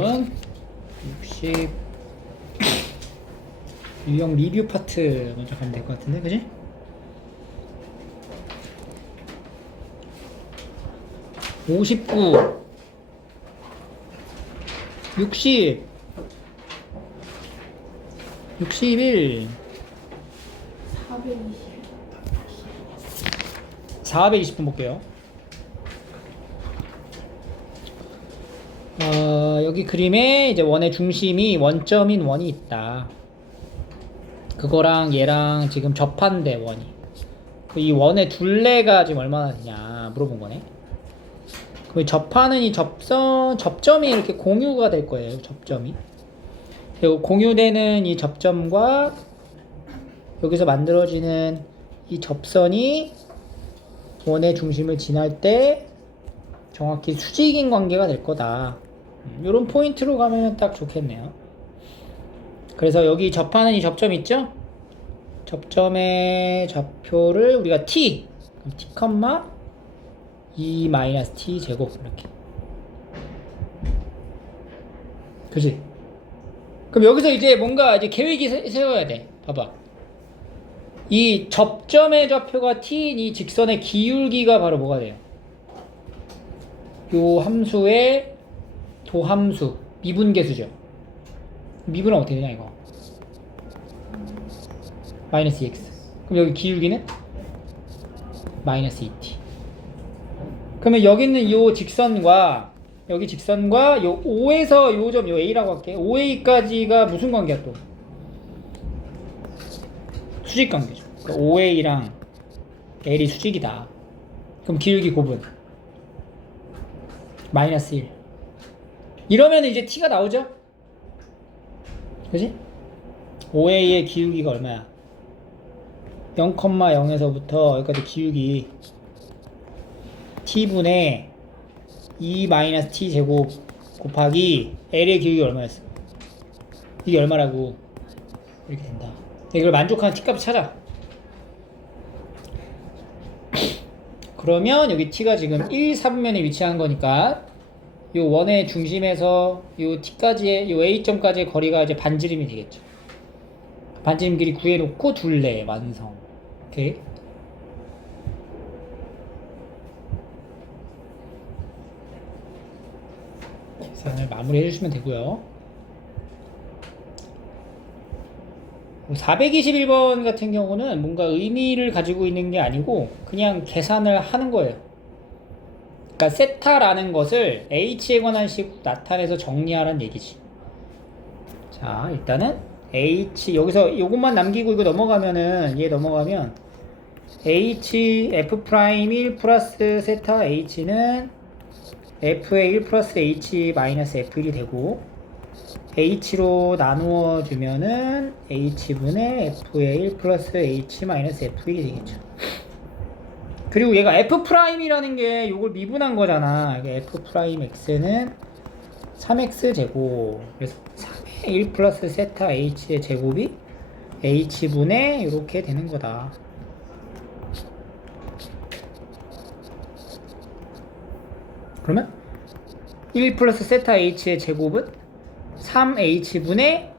60 유형 리뷰 파트 먼저 가면 될 것 같은데, 그지? (59) 60 61 420번 볼게요. 여기 그림에 이제 원의 중심이 원점인 원이 있다. 그거랑 얘랑 지금 접한대, 원이. 이 원의 둘레가 지금 얼마나 되냐 물어본 거네. 그 접하는 이 접점이 이렇게 공유가 될 거예요. 접점이. 그리고 공유되는 이 접점과 여기서 만들어지는 이 접선이 원의 중심을 지날 때 정확히 수직인 관계가 될 거다. 이런 포인트로 가면 딱 좋겠네요. 그래서 여기 접하는 이 접점 있죠? 접점의 좌표를 우리가 t, t, 2-t 제곱 이렇게. 그지? 그럼 여기서 이제 뭔가 이제 계획이 세워야 돼. 봐봐. 이 접점의 좌표가 t인 이 직선의 기울기가 바로 뭐가 돼요? 요 함수의 도함수, 미분계수죠. 미분은 어떻게 되냐 이거? 마이너스 2x. 그럼 여기 기울기는? 마이너스 2t. 그러면 여기 있는 요 직선과 여기 직선과 요 O에서 요 점, 요 A라고 할게. OA까지가 무슨 관계야 또? 수직 관계죠. 그러니까 OA랑 L이 수직이다. 그럼 기울기 곱은? 마이너스 1. 이러면 이제 T가 나오죠? 그지? OA의 기울기가 얼마야? 0,0에서부터 여기까지 기울기 T분의 2-t 제곱 곱하기 L의 기울기 얼마였어? 이게 얼마라고? 이렇게 된다. 이걸 만족하는 T값을 찾아. 그러면 여기 T가 지금 1, 4분면에 위치한 거니까 요 원의 중심에서 요 T까지의 요 A점까지의 거리가 이제 반지름이 되겠죠. 반지름 길이 구해놓고 둘레 완성. 오케이. 계산을 마무리해 주시면 되고요. 421번 같은 경우는 뭔가 의미를 가지고 있는 게 아니고 그냥 계산을 하는 거예요. 그러니까 세타라는 것을 h에 관한 식으로 나타내서 정리하라는 얘기지. 자, 일단은 h 여기서 요것만 남기고 이거 넘어가면은 얘 넘어가면 h f'1 플러스 세타 h는 f의 1 플러스 h 마이너스 f1이 되고 h로 나누어 주면은 h분의 f의 1 플러스 h 마이너스 f1이 되겠죠. 그리고 얘가 f'이라는 게 요걸 미분한 거잖아. f'x는 3x 제곱. 그래서 3의 1 플러스 세타 h의 제곱이 h분의 이렇게 되는 거다. 그러면 1 플러스 세타 h의 제곱은 3h분의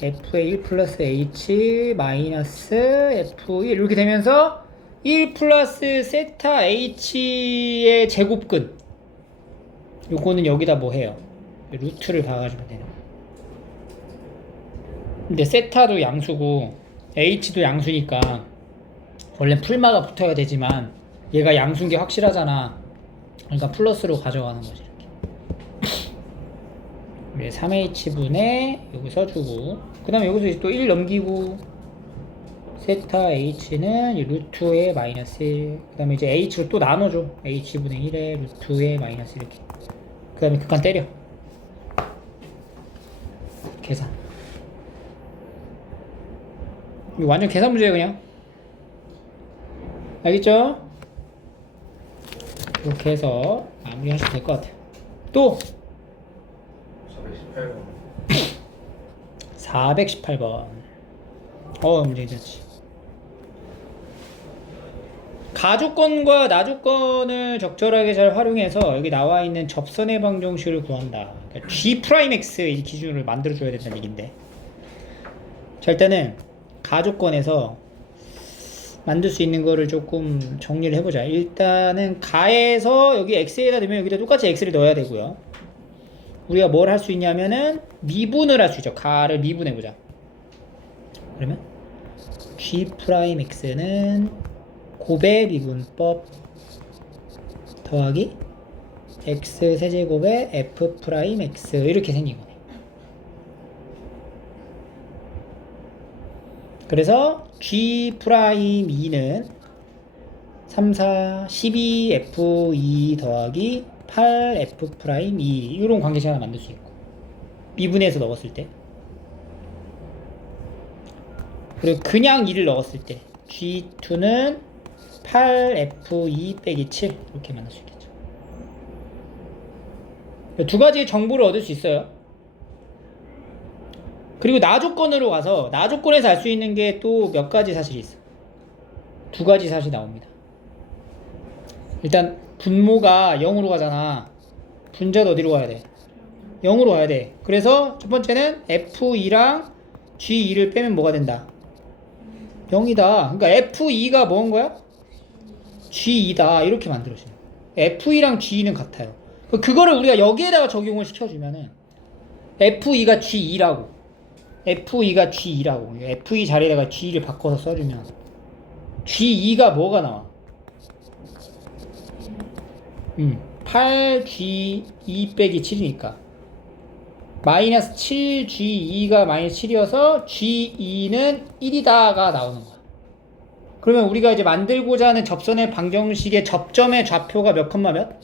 f의 1 플러스 h 마이너스 f1 이렇게 되면서 1 플러스 세타 h의 제곱근 요거는 여기다 뭐 해요? 루트를 박아주면 되는 거예요. 근데 세타도 양수고 h도 양수니까 원래 풀마가 붙어야 되지만 얘가 양수인 게 확실하잖아. 그러니까 플러스로 가져가는 거지. 이렇게 3h분의 여기 써주고 그 다음에 여기서 또 1 넘기고 세타 h는 루트의 마이너스 1. 그 다음에 이제 h로 또 나눠줘. h분의 1에 루트의 마이너스 이렇게. 그 다음에 극한 때려. 계산. 이거 완전 계산 문제예요 그냥. 알겠죠? 이렇게 해서 마무리 하시면 될 것 같아요. 또 418번 문제 괜찮지. 가조건과 나조건을 적절하게 잘 활용해서 여기 나와 있는 접선의 방정식을 구한다. 그러니까 G'(x) 이 기준을 만들어줘야 된다는 얘긴데. 자, 일단은 가조건에서 만들 수 있는 거를 조금 정리를 해보자. 일단은 가에서 여기 x에다 넣으면 여기다 똑같이 x를 넣어야 되고요. 우리가 뭘 할 수 있냐면은 미분을 할 수 있죠. 가를 미분해보자. 그러면 G'x는 곱의 미분법 더하기 x 세제곱의 f'x 이렇게 생긴 거네. 그래서 G'2는 3, 4, 12f2 더하기 8f'2 이런 관계식 하나 만들 수 있고 미분해서 넣었을 때, 그리고 그냥 2를 넣었을 때 G2는 8f2 빼기 7 이렇게 만들 수 있겠죠. 두 가지의 정보를 얻을 수 있어요. 그리고 나조건으로 가서 나조건에서 알 수 있는 게 또 몇 가지 사실이 있어. 두 가지 사실이 나옵니다. 일단 분모가 0으로 가잖아. 분자도 어디로 가야 돼? 0으로 가야 돼. 그래서 첫 번째는 F2랑 G2를 빼면 뭐가 된다? 0이다. 그러니까 F2가 뭔 거야? G2다. 이렇게 만들어지는 거야. F2랑 G2는 같아요. 그거를 우리가 여기에다가 적용을 시켜주면은 F2가 G2라고. F2가 G2라고. F2 자리에다가 G2를 바꿔서 써주면 G2가 뭐가 나와? 8G2 빼기 7이니까 마이너스 7G2가 마이너스 7이어서 G2는 1이다가 나오는 거야. 그러면 우리가 이제 만들고자 하는 접선의 방정식의 접점의 좌표가 몇 컴마 몇?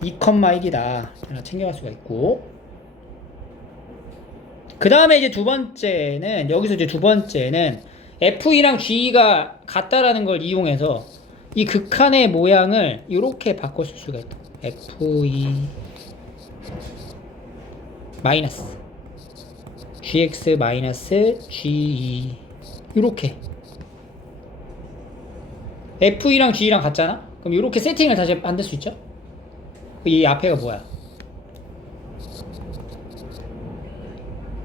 2,1이다. 하나 챙겨갈 수가 있고, 그 다음에 이제 두 번째는, 여기서 이제 두 번째는 F2랑 G2가 같다라는 걸 이용해서 이 극한의 모양을 이렇게 바꿔줄 수가 있다. F2 마이너스 GX 마이너스 G2 이렇게 F2랑 G2랑 같잖아? 그럼 이렇게 세팅을 다시 만들 수 있죠? 이 앞에가 뭐야?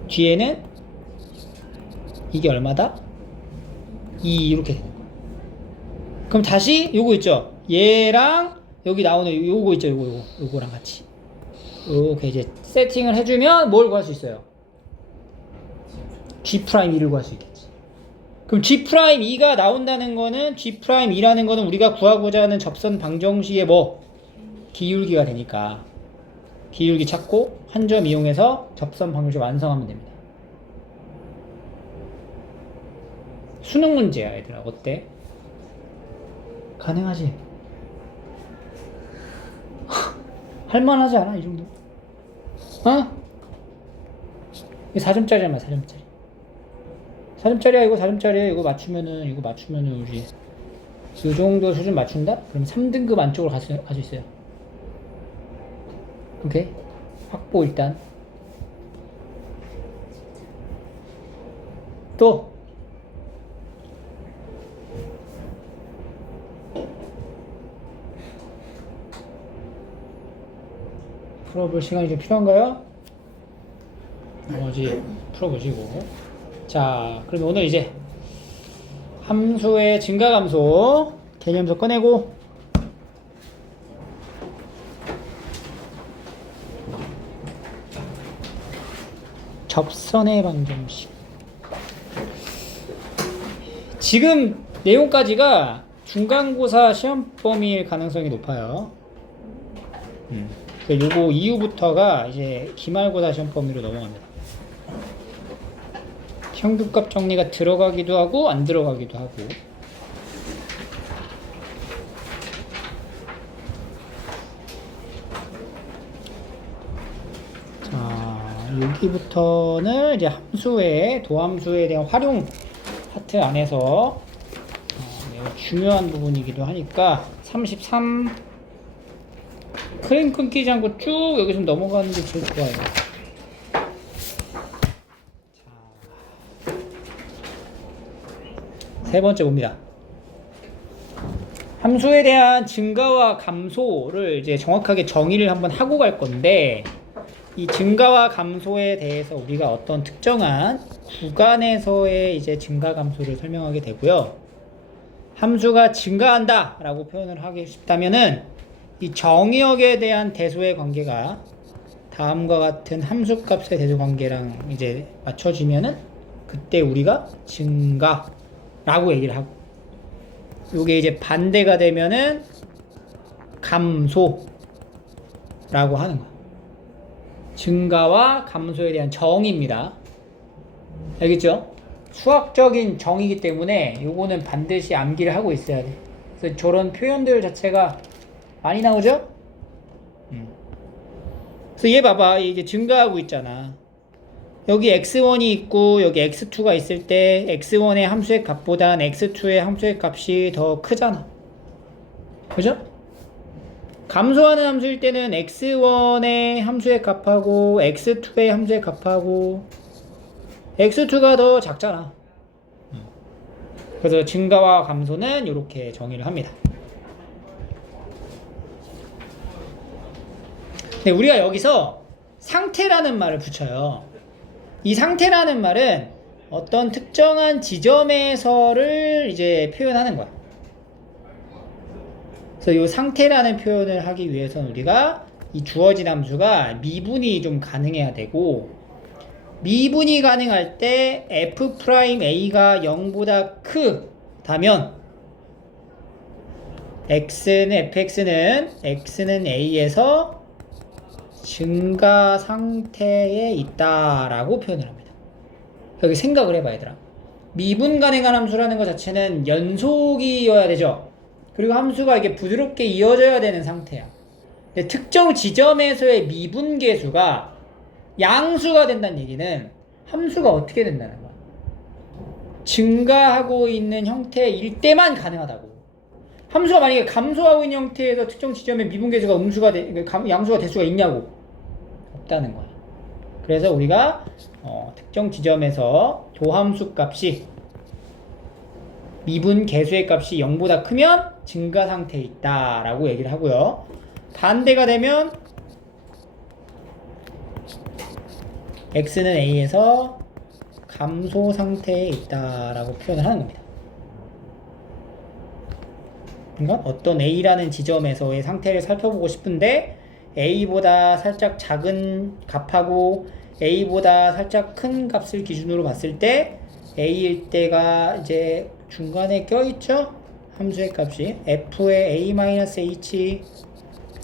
뒤에는 이게 얼마다? 2 이렇게. 그럼 다시 요거 있죠? 얘랑 여기 나오는 요거 있죠? 요거랑 같이 이렇게 이제 세팅을 해주면 뭘 구할 수 있어요? G'2를 구할 수 있겠지. 그럼 G'2가 나온다는 거는 G'2라는 거는 우리가 구하고자 하는 접선 방정식의 뭐? 기울기가 되니까 기울기 찾고 한 점 이용해서 접선 방정식 완성하면 됩니다. 수능 문제야 얘들아. 어때? 가능하지? 할만하지 않아? 이 정도? 어? 이거 4점짜리야 4점짜리 4점짜리야 이거 4점짜리야. 이거 맞추면은 우리 이 정도 수준 맞춘다? 그럼 3등급 안쪽으로 갈 수 있어요. 오케이? 확보 일단. 또 풀어볼 시간이 좀 필요한가요? 나머지 풀어보시고. 자, 그러면 오늘 이제 함수의 증가감소 개념서 꺼내고 접선의 방정식. 지금 내용까지가 중간고사 시험 범위일 가능성이 높아요. 요거 이후부터가 이제 기말고사 시험 범위로 넘어갑니다. 평균값 정리가 들어가기도 하고 안 들어가기도 하고. 자, 여기부터는 이제 함수의 도함수에 대한 활용 파트 안에서 매우 중요한 부분이기도 하니까 33 크림 끊기지 않고 쭉 여기서 넘어가는 게 제일 좋아요. 자, 세 번째 봅니다. 함수에 대한 증가와 감소를 이제 정확하게 정의를 한번 하고 갈 건데, 이 증가와 감소에 대해서 우리가 어떤 특정한 구간에서의 이제 증가 감소를 설명하게 되고요. 함수가 증가한다 라고 표현을 하고 싶다면은 이 정의역에 대한 대소의 관계가 다음과 같은 함수값의 대소 관계랑 이제 맞춰지면은 그때 우리가 증가라고 얘기를 하고, 요게 이제 반대가 되면은 감소라고 하는 거야. 증가와 감소에 대한 정의입니다. 알겠죠? 수학적인 정의이기 때문에 요거는 반드시 암기를 하고 있어야 돼. 그래서 저런 표현들 자체가 많이 나오죠? 그래서 얘 봐봐. 이게 증가하고 있잖아. 여기 x1이 있고 여기 x2가 있을 때 x1의 함수의 값보단 x2의 함수의 값이 더 크잖아. 그죠? 감소하는 함수일 때는 x1의 함수의 값하고 x2의 함수의 값하고 x2가 더 작잖아. 그래서 증가와 감소는 이렇게 정의를 합니다. 근데 우리가 여기서 상태라는 말을 붙여요. 이 상태라는 말은 어떤 특정한 지점에서를 이제 표현하는 거야. 그래서 이 상태라는 표현을 하기 위해서는 우리가 이 주어진 함수가 미분이 좀 가능해야 되고, 미분이 가능할 때 f'a가 0보다 크다면 x는 a에서 증가 상태에 있다라고 표현을 합니다. 여기 생각을 해봐 얘들아. 미분 가능한 함수라는 것 자체는 연속이어야 되죠. 그리고 함수가 이게 부드럽게 이어져야 되는 상태야. 근데 특정 지점에서의 미분 계수가 양수가 된다는 얘기는 함수가 어떻게 된다는 거야? 증가하고 있는 형태일 때만 가능하다고. 함수가 만약에 감소하고 있는 형태에서 특정 지점의 미분 계수가 양수가 될 수가 있냐고. 없다는 거야. 그래서 우리가 특정 지점에서 도함수 값이 미분 계수의 값이 0보다 크면 증가 상태에 있다라고 얘기를 하고요. 반대가 되면 x는 a에서 감소 상태에 있다라고 표현을 하는 겁니다. 그러니까 어떤 a라는 지점에서의 상태를 살펴보고 싶은데 a보다 살짝 작은 값하고 a보다 살짝 큰 값을 기준으로 봤을 때 a일 때가 이제 중간에 껴있죠? 함수의 값이 f의 a-h,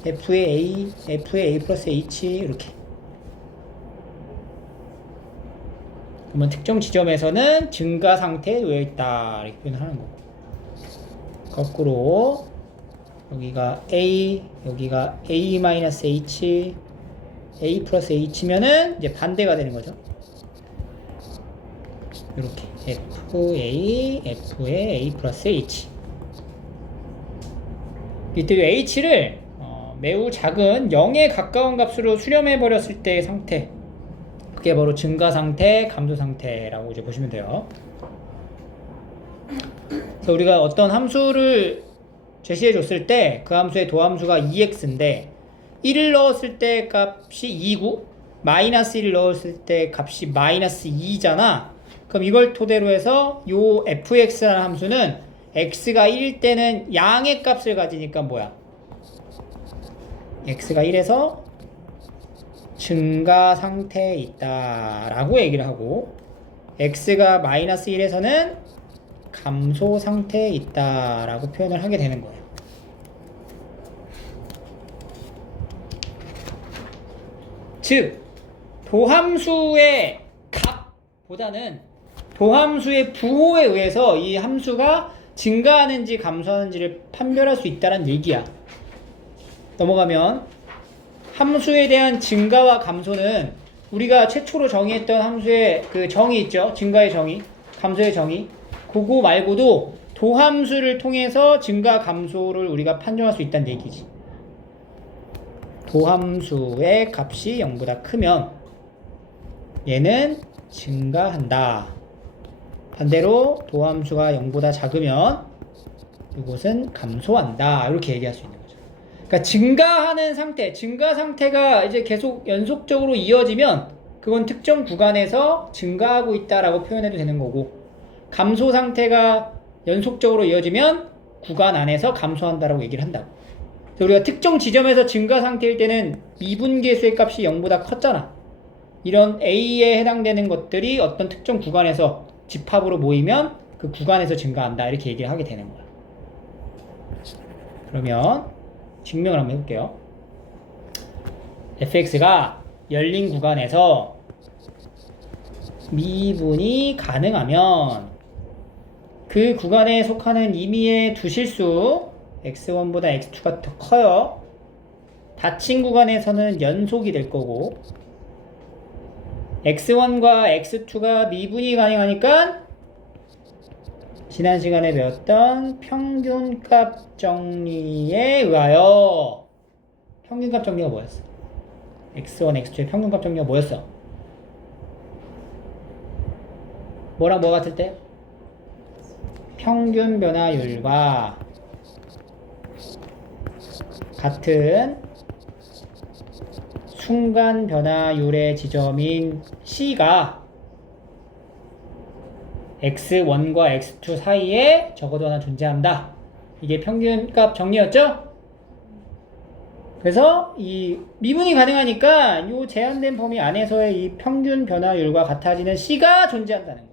f의 a 플러스 h 이렇게. 그러면 특정 지점에서는 증가 상태에 놓여 있다 이렇게 표현하는 거고, 거꾸로 여기가 a, 여기가 a-h, a 플러스 h면은 이제 반대가 되는 거죠. 이렇게 f의 a 플러스 h. 이때 h를 매우 작은 0에 가까운 값으로 수렴해 버렸을 때의 상태, 그게 바로 증가 상태, 감소 상태라고 이제 보시면 돼요. 그래서 우리가 어떤 함수를 제시해 줬을 때 그 함수의 도함수가 2x인데 1을 넣었을 때 값이 2고 마이너스 1을 넣었을 때 값이 마이너스 2잖아. 그럼 이걸 토대로 해서 요 fx라는 함수는 x가 1일 때는 양의 값을 가지니까 뭐야? x가 1에서 증가 상태에 있다라고 얘기를 하고, x가 마이너스 1에서는 감소 상태에 있다라고 표현을 하게 되는 거예요. 즉 도함수의 값보다는 도함수의 부호에 의해서 이 함수가 증가하는지 감소하는지를 판별할 수 있다는 얘기야. 넘어가면 함수에 대한 증가와 감소는 우리가 최초로 정의했던 함수의 그 정의 있죠? 증가의 정의, 감소의 정의. 그거 말고도 도함수를 통해서 증가, 감소를 우리가 판정할 수 있다는 얘기지. 도함수의 값이 0보다 크면 얘는 증가한다. 반대로 도함수가 0보다 작으면 이것은 감소한다. 이렇게 얘기할 수 있는 거죠. 그러니까 증가하는 상태, 증가 상태가 이제 계속 연속적으로 이어지면 그건 특정 구간에서 증가하고 있다라고 표현해도 되는 거고, 감소 상태가 연속적으로 이어지면 구간 안에서 감소한다라고 얘기를 한다고. 그래서 우리가 특정 지점에서 증가 상태일 때는 미분계수의 값이 0보다 컸잖아. 이런 A에 해당되는 것들이 어떤 특정 구간에서 집합으로 모이면 그 구간에서 증가한다, 이렇게 얘기를 하게 되는 거야. 그러면 증명을 한번 해볼게요. fx가 열린 구간에서 미분이 가능하면 그 구간에 속하는 임의의 두 실수 x1보다 x2가 더 커요. 닫힌 구간에서는 연속이 될 거고, x1과 x2가 미분이 가능하니까 지난 시간에 배웠던 평균값 정리에 의하여, 평균값 정리가 뭐였어? x1, x2의 평균값 정리가 뭐였어? 뭐랑 뭐 같을 때? 평균 변화율과 같은 순간 변화율의 지점인 C가 x1과 x2 사이에 적어도 하나 존재한다. 이게 평균값 정리였죠? 그래서 이 미분이 가능하니까 이 제한된 범위 안에서의 이 평균 변화율과 같아지는 C가 존재한다는 거예요.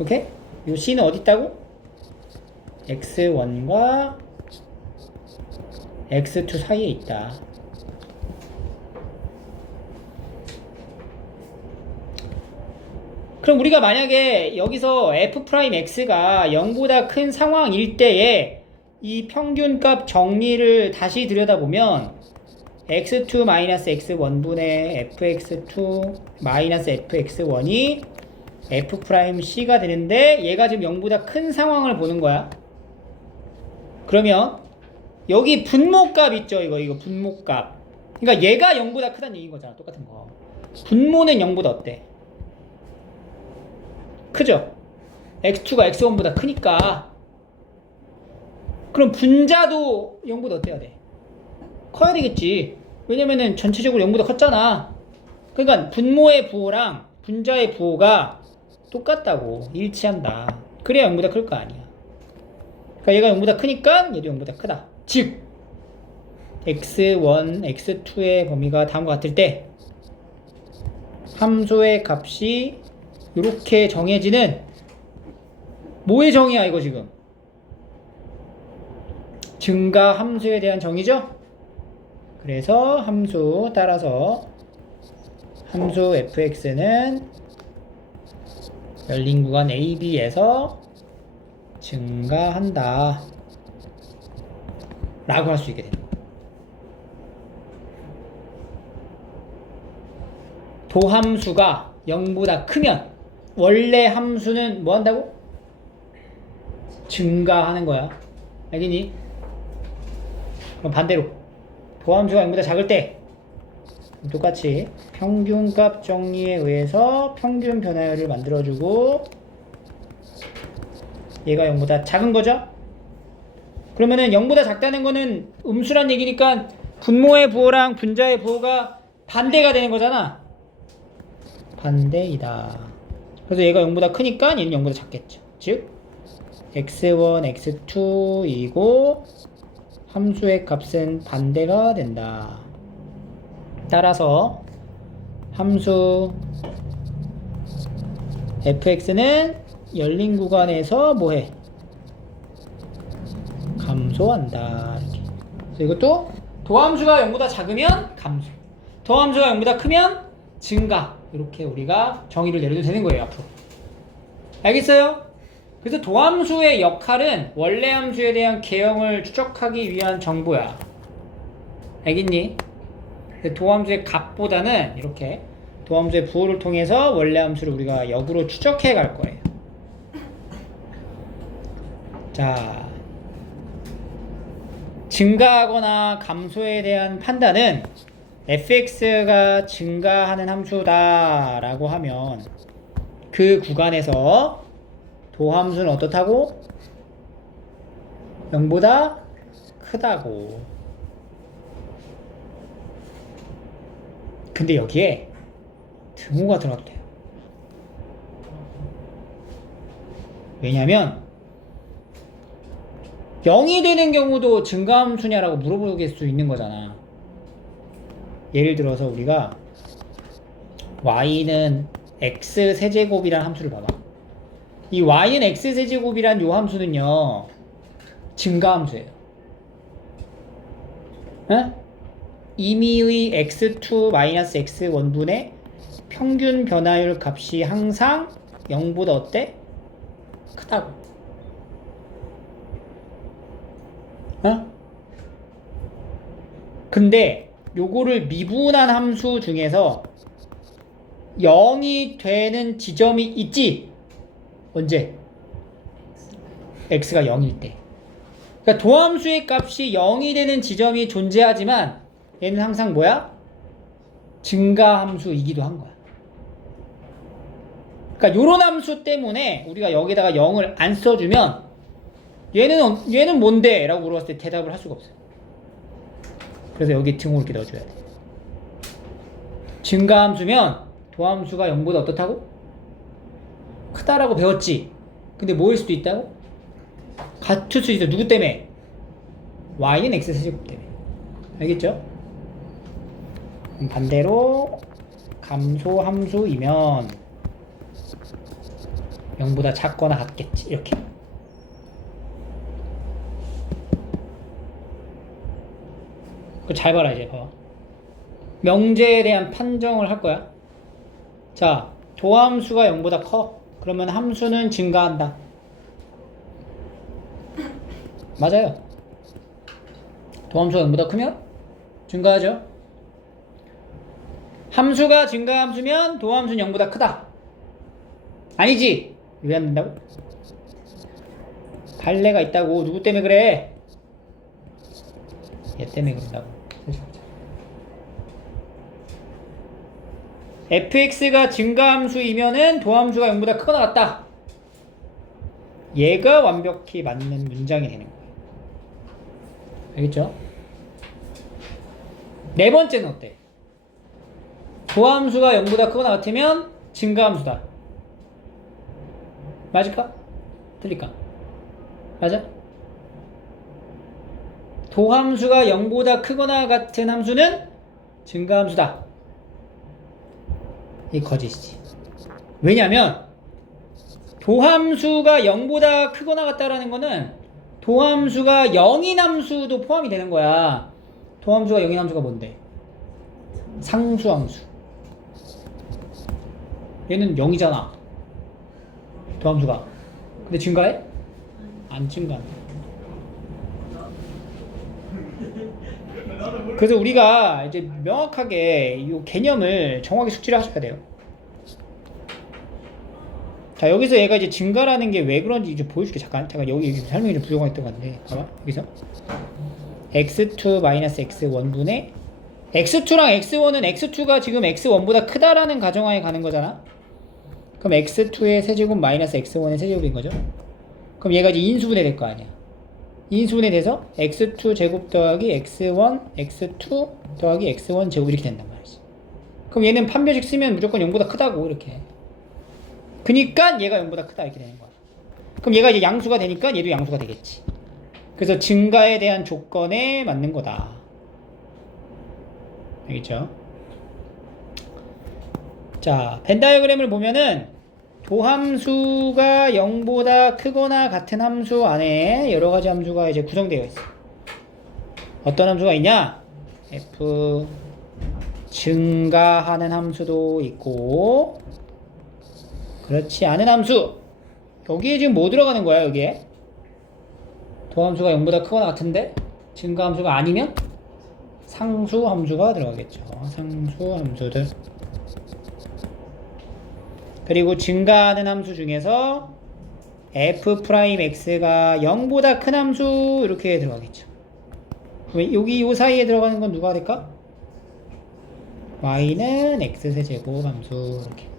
오케이? 이 C는 어디 있다고? x1과 x2 사이에 있다. 그럼 우리가 만약에 여기서 f'x가 0보다 큰 상황일 때에 이 평균값 정리를 다시 들여다보면 x2-x1분의 fx2 fx1이 f'c가 되는데 얘가 지금 0보다 큰 상황을 보는 거야. 그러면 여기 분모값 있죠? 이거 분모값. 그러니까 얘가 0보다 크다는 얘기인 거잖아. 똑같은 거. 분모는 0보다 어때? 크죠? x2가 x1보다 크니까. 그럼 분자도 0보다 어때야 돼? 커야 되겠지. 왜냐면은 전체적으로 0보다 컸잖아. 그러니까 분모의 부호랑 분자의 부호가 똑같다고. 일치한다. 그래야 0보다 클 거 아니야. 그러니까 얘가 0보다 크니까 얘도 0보다 크다. 즉 x1, x2의 범위가 다음과 같을 때 함수의 값이 이렇게 정해지는, 뭐의 정의야 이거 지금? 증가 함수에 대한 정의죠? 그래서 함수 따라서 함수 fx는 열린 구간 AB에서 증가한다 라고 할 수 있게 됩니다. 도함수가 0보다 크면 원래 함수는 뭐 한다고? 증가하는 거야. 알겠니? 그럼 반대로 도함수가 0보다 작을 때 똑같이 평균값 정리에 의해서 평균 변화율을 만들어주고 얘가 0보다 작은 거죠? 그러면은 0보다 작다는 거는 음수란 얘기니까 분모의 부호랑 분자의 부호가 반대가 되는 거잖아. 반대이다. 그래서 얘가 0보다 크니까 얘는 0보다 작겠죠. 즉 x1, x2이고 함수의 값은 반대가 된다. 따라서 함수 fx는 열린 구간에서 뭐해? 감소한다. 이렇게. 그래서 이것도 도함수가 0보다 작으면 감소, 도함수가 0보다 크면 증가. 이렇게 우리가 정의를 내려도 되는 거예요, 앞으로. 알겠어요? 그래서 도함수의 역할은 원래 함수에 대한 개형을 추적하기 위한 정보야. 알겠니? 도함수의 값보다는 이렇게 도함수의 부호를 통해서 원래 함수를 우리가 역으로 추적해 갈 거예요. 자, 증가하거나 감소에 대한 판단은 fx가 증가하는 함수다 라고 하면 그 구간에서 도함수는 어떻다고? 0보다 크다고. 근데 여기에 등호가 들어가도 돼요. 왜냐면 0이 되는 경우도 증가함수냐라고 물어볼 수 있는 거잖아. 예를 들어서 우리가 y는 x 세제곱이라는 함수를 봐봐. 이 y는 x 세제곱이란 요 함수는요 증가함수예요. 어? 임의의 x2 x1분의 평균 변화율 값이 항상 0보다 어때? 크다고. 어? 근데 요거를 미분한 함수 중에서 0이 되는 지점이 있지? 언제? x가 0일 때. 그러니까 도함수의 값이 0이 되는 지점이 존재하지만 얘는 항상 뭐야? 증가함수이기도 한 거야. 그러니까 요런 함수 때문에 우리가 여기다가 0을 안 써주면 얘는 뭔데? 라고 물어봤을 때 대답을 할 수가 없어요. 그래서 여기 등호 이렇게 넣어줘야 돼. 증가함수면 도함수가 0보다 어떻다고? 크다라고 배웠지. 근데 뭐일 수도 있다고? 같을 수 있어. 누구 때문에? y는 x세제곱 때문에. 알겠죠? 반대로 감소함수이면 0보다 작거나 같겠지. 이렇게. 잘 봐라. 이제 봐봐. 명제에 대한 판정을 할 거야. 자, 도함수가 0보다 커. 그러면 함수는 증가한다. 맞아요. 도함수가 0보다 크면 증가하죠. 함수가 증가함수면 도함수는 0보다 크다. 아니지? 왜 안 된다고? 갈래가 있다고. 누구 때문에 그래? 얘 때문에 그런다고. fx가 증가함수이면은 도함수가 0보다 크거나 같다. 얘가 완벽히 맞는 문장이 되는 거예요. 알겠죠? 네 번째는 어때? 도함수가 0보다 크거나 같으면 증가함수다. 맞을까? 틀릴까? 맞아? 도함수가 0보다 크거나 같은 함수는 증가함수다. 이 거짓이지. 왜냐면 도함수가 0보다 크거나 같다라는 거는 도함수가 0인 함수도 포함이 되는 거야. 도함수가 0인 함수가 뭔데? 상수함수. 얘는 0이잖아. 도함수가. 근데 증가해? 안 증가한다. 그래서 우리가 이제 명확하게 이 개념을 정확히 숙지를 하셔야 돼요. 자, 여기서 얘가 이제 증가라는 게 왜 그런지 좀 보여줄게. 잠깐 여기 설명이 좀 부족했던 것 같은데. 봐봐. 여기서 x2 x1분의 x2랑 x1은 x2가 지금 x1보다 크다라는 가정하에 가는 거잖아. 그럼 x2의 세제곱 마이너스 x1의 세제곱인 거죠. 그럼 얘가 이제 인수분해 될 거 아니야. 인수분해 돼서 x2 제곱 더하기 x1 x2 더하기 x1 제곱 이렇게 된단 말이지. 그럼 얘는 판별식 쓰면 무조건 0보다 크다고 이렇게. 그니까 얘가 0보다 크다 이렇게 되는 거야. 그럼 얘가 이제 양수가 되니까 얘도 양수가 되겠지. 그래서 증가에 대한 조건에 맞는 거다. 알겠죠? 자, 벤 다이어그램을 보면은 도함수가 0보다 크거나 같은 함수 안에 여러 가지 함수가 이제 구성되어 있어. 어떤 함수가 있냐? f 증가하는 함수도 있고 그렇지 않은 함수. 여기에 지금 뭐 들어가는 거야? 여기에 도함수가 0보다 크거나 같은데 증가 함수가 아니면 상수 함수가 들어가겠죠. 상수 함수들. 그리고 증가하는 함수 중에서 f'x가 0보다 큰 함수 이렇게 들어가겠죠. 여기 요 사이에 들어가는 건 누가 될까? y는 x세제곱 함수 이렇게.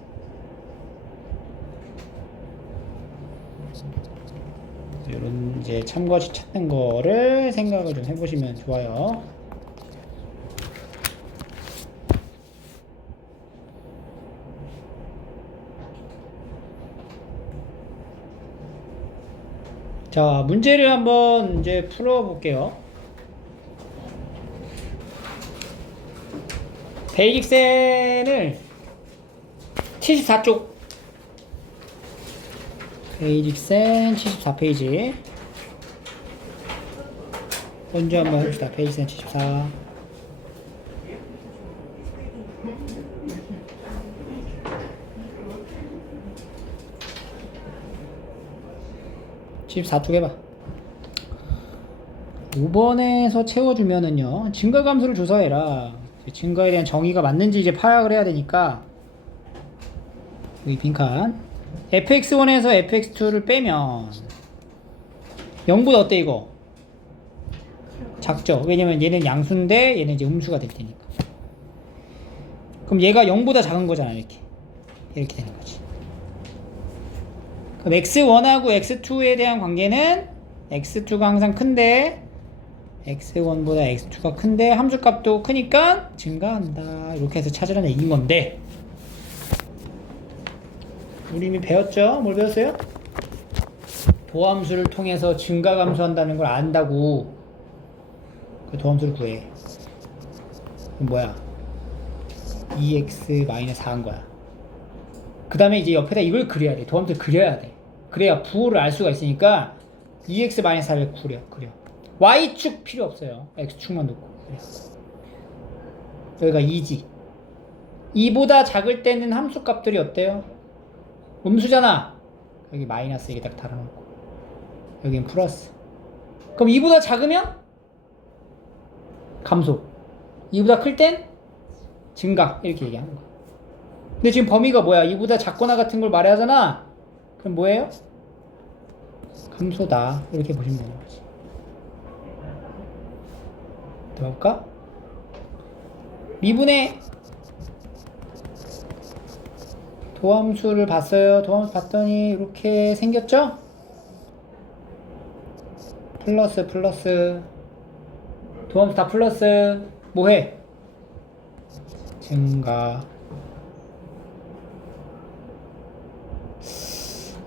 이런 이제 참고치 찾는 거를 생각을 좀 해보시면 좋아요. 자, 문제를 한번 이제 풀어볼게요. 베이직센을 74쪽 베이직센 74페이지 먼저 한번 해봅시다. 베이직센 74 74쪽 해봐. 5번에서 채워주면은요, 증가감수를 조사해라. 증가에 대한 정의가 맞는지 이제 파악을 해야 되니까, 여기 빈칸. fx1에서 fx2를 빼면, 0보다 어때, 이거? 작죠? 왜냐면 얘는 양수인데, 얘는 이제 음수가 될 테니까. 그럼 얘가 0보다 작은 거잖아, 이렇게. 이렇게 되는 거지. 그럼 x1하고 x2에 대한 관계는 x2가 항상 큰데 x1보다 x2가 큰데 함수값도 크니까 증가한다. 이렇게 해서 찾으라는 얘기인 건데, 우리 이미 배웠죠? 뭘 배웠어요? 도함수를 통해서 증가감수한다는 걸 안다고. 그 도함수를 구해. 그럼 뭐야? 2x-4인 거야. 그 다음에 이제 옆에다 이걸 그려야 돼. 도함수를 그려야 돼. 그래야 부호를 알 수가 있으니까 2x-4를 그려. y축 필요 없어요. x축만 놓고. 여기가 2지. 2보다 작을 때는 함수값들이 어때요? 음수잖아. 여기 마이너스 이렇게 딱 달아놓고 여긴 플러스. 그럼 2보다 작으면 감소, 2보다 클 땐 증가, 이렇게 얘기하는 거야. 근데 지금 범위가 뭐야? 2보다 작거나 같은 걸 말해야 하잖아. 그럼 뭐예요? 감소다. 이렇게 보시면 되는 거지. 더 볼까? 미분의 도함수를 봤어요. 도함수 봤더니 이렇게 생겼죠? 플러스 도함수 다 플러스. 뭐해? 증가.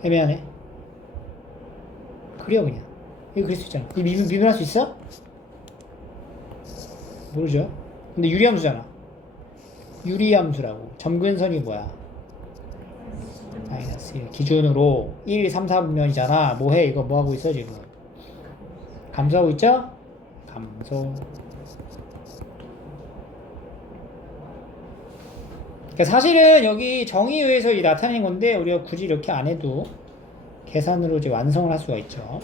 애매하네. 그려 그냥. 이거 그릴 수 있잖아. 이 미분할 수 있어? 모르죠. 근데 유리함수잖아. 유리함수라고. 점근선이 뭐야? 마이너스 1 기준으로 1, 3, 4분면이잖아. 뭐해? 이거 뭐하고 있어 지금? 감소하고 있죠? 감소. 그러니까 사실은 여기 정의에 의해서 나타낸 건데 우리가 굳이 이렇게 안 해도 계산으로 이제 완성을 할 수가 있죠.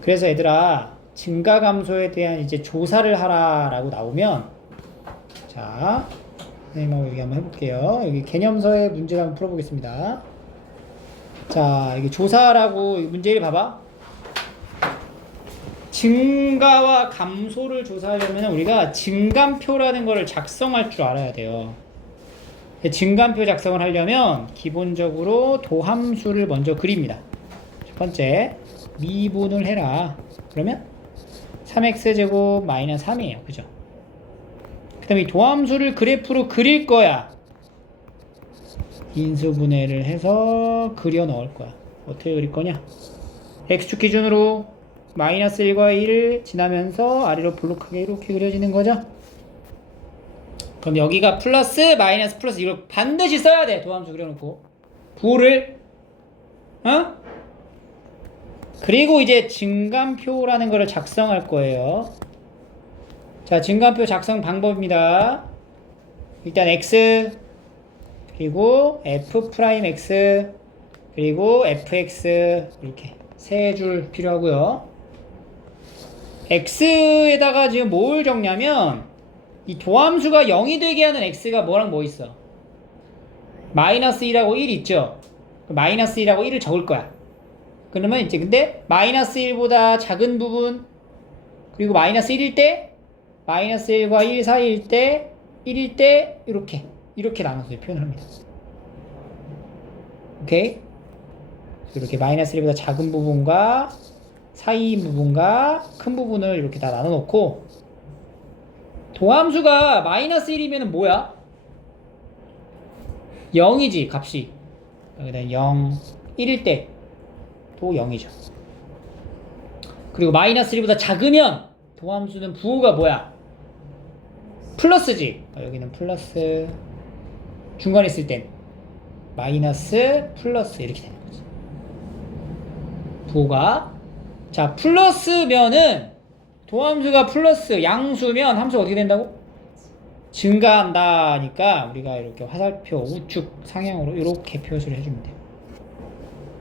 그래서 얘들아, 증가 감소에 대한 이제 조사를 하라라고 나오면, 자, 선생님하고 여기 한번 해볼게요. 여기 개념서의 문제를 한번 풀어보겠습니다. 자, 여기 조사라고 문제를 봐봐. 증가와 감소를 조사하려면 우리가 증감표라는 거를 작성할 줄 알아야 돼요. 증감표 작성을 하려면 기본적으로 도함수를 먼저 그립니다. 첫 번째, 미분을 해라. 그러면 3x제곱 마이너스 3이에요. 그죠? 그 다음에 도함수를 그래프로 그릴 거야. 인수분해를 해서 그려 넣을 거야. 어떻게 그릴 거냐? x축 기준으로 마이너스 1과 1을 지나면서 아래로 볼록하게 이렇게 그려지는 거죠. 그럼 여기가 플러스 마이너스 플러스 이걸 반드시 써야 돼. 도함수 그려놓고 부호를 그리고 이제 증감표라는 거를 작성할 거예요. 자, 증감표 작성 방법입니다. 일단 x 그리고 f'x 그리고 fx 이렇게 세 줄 필요하고요. x에다가 지금 뭘 적냐면 이 도함수가 0이 되게 하는 x가 뭐랑 뭐 있어? 마이너스 1하고 1 있죠? 마이너스 1하고 1을 적을 거야. 그러면 이제 근데 마이너스 1보다 작은 부분 그리고 마이너스 1일 때 마이너스 1과 1 사이일 때 1일 때 이렇게 나눠서 표현을 합니다. 오케이? 이렇게 마이너스 1보다 작은 부분과 사이인 부분과 큰 부분을 이렇게 다 나눠 놓고 도함수가 마이너스 1이면 뭐야? 0이지 값이. 여기다 0, 1일 때 또 0이죠. 그리고 마이너스 1보다 작으면 도함수는 부호가 뭐야? 플러스지. 여기는 플러스, 중간에 있을 땐 마이너스, 플러스 이렇게 되는 거지. 부호가. 자, 플러스면은 도함수가 플러스 양수면 함수가 어떻게 된다고? 증가한다니까 우리가 이렇게 화살표 우측 상향으로 이렇게 표시를 해주면 돼요.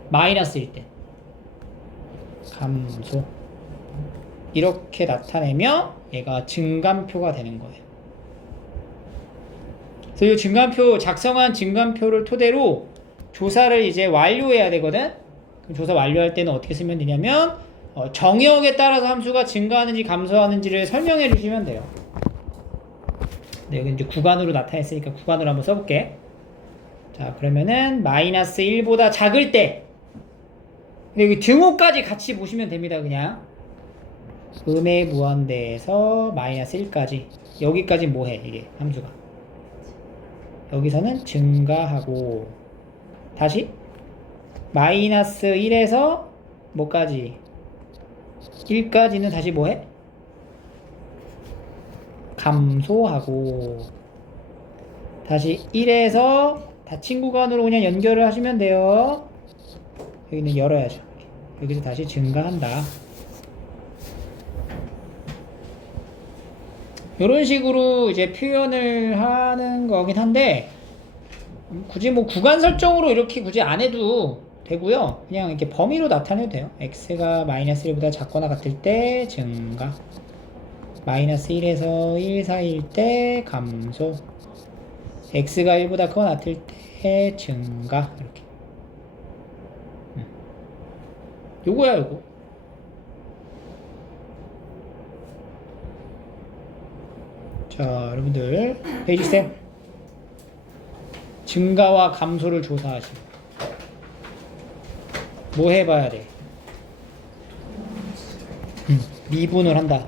마이너스일 때 감소 이렇게 나타내면 얘가 증감표가 되는 거예요. 그래서 이 증감표, 작성한 증감표를 토대로 조사를 이제 완료해야 되거든. 그럼 조사 완료할 때는 어떻게 쓰면 되냐면 정역에 따라서 함수가 증가하는지 감소하는지를 설명해 주시면 돼요. 네, 여기 이제 구간으로 나타냈으니까 구간으로 한번 써볼게. 자, 그러면은 마이너스 1보다 작을 때, 근데 여기 등호까지 같이 보시면 됩니다. 그냥 음의 무한대에서 마이너스 1까지, 여기까지 뭐해 이게 함수가. 여기서는 증가하고, 다시 마이너스 1에서 뭐까지, 1까지는 다시 뭐해? 감소하고, 다시 1에서 닫힌 구간으로 그냥 연결을 하시면 돼요. 여기는 열어야죠. 여기서 다시 증가한다. 이런 식으로 이제 표현을 하는 거긴 한데, 굳이 뭐 구간 설정으로 이렇게 굳이 안 해도 되고요. 그냥 이렇게 범위로 나타내도 돼요. x가 마이너스 1보다 작거나 같을 때 증가, 마이너스 1에서 1 사이일 때 감소, x가 1보다 크거나 같을 때 증가. 이렇게 요거야 요거. 자, 여러분들 페이지 쌤 증가와 감소를 조사하시고 뭐 해봐야 돼? 미분을 한다.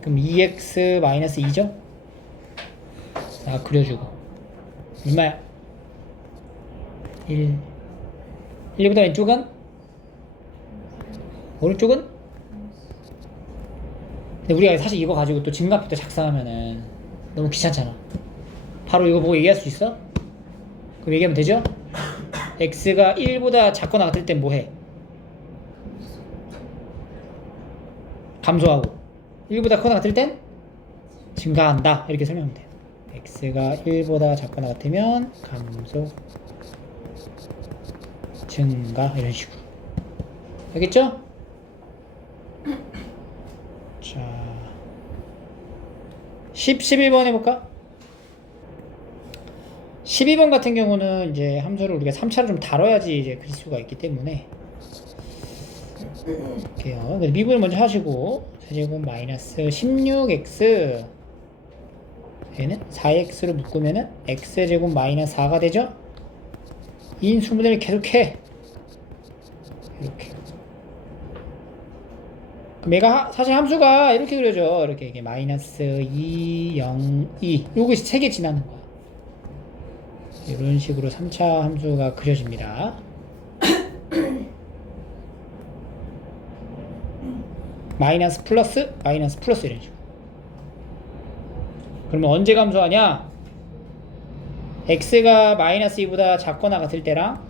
그럼 2x-2죠? 자, 그려주고 얼마야? 1. 1보다 왼쪽은? 오른쪽은? 근데 우리가 사실 이거 가지고 또 증가표도 작성하면은 너무 귀찮잖아. 바로 이거 보고 얘기할 수 있어? 그럼 얘기하면 되죠? x가 1보다 작거나 같을 땐 뭐해? 감소하고 1보다 크거나 같을 땐 증가한다. 이렇게 설명하면 돼요. x가 1보다 작거나 같으면 감소, 증가 이런 식으로. 알겠죠? 자, 11번 해볼까? 12번 같은 경우는 이제 함수를 우리가 3차로 좀 다뤄야지 이제 그릴 수가 있기 때문에 볼게요. 미분을 먼저 하시고 세제곱 마이너스 16x 얘는 4x로 묶으면은 x제곱 마이너스 4가 되죠? 인수분해를 계속해. 이렇게. 그럼 얘가 사실 함수가 이렇게 그려져. 이렇게 이게 마이너스 2, 0, 2 요게 3개 지나는 거야. 이런 식으로 3차 함수가 그려집니다. 마이너스 플러스 마이너스 플러스 이런 식으로. 그러면 언제 감소하냐? x가 마이너스 2보다 작거나 같을 때랑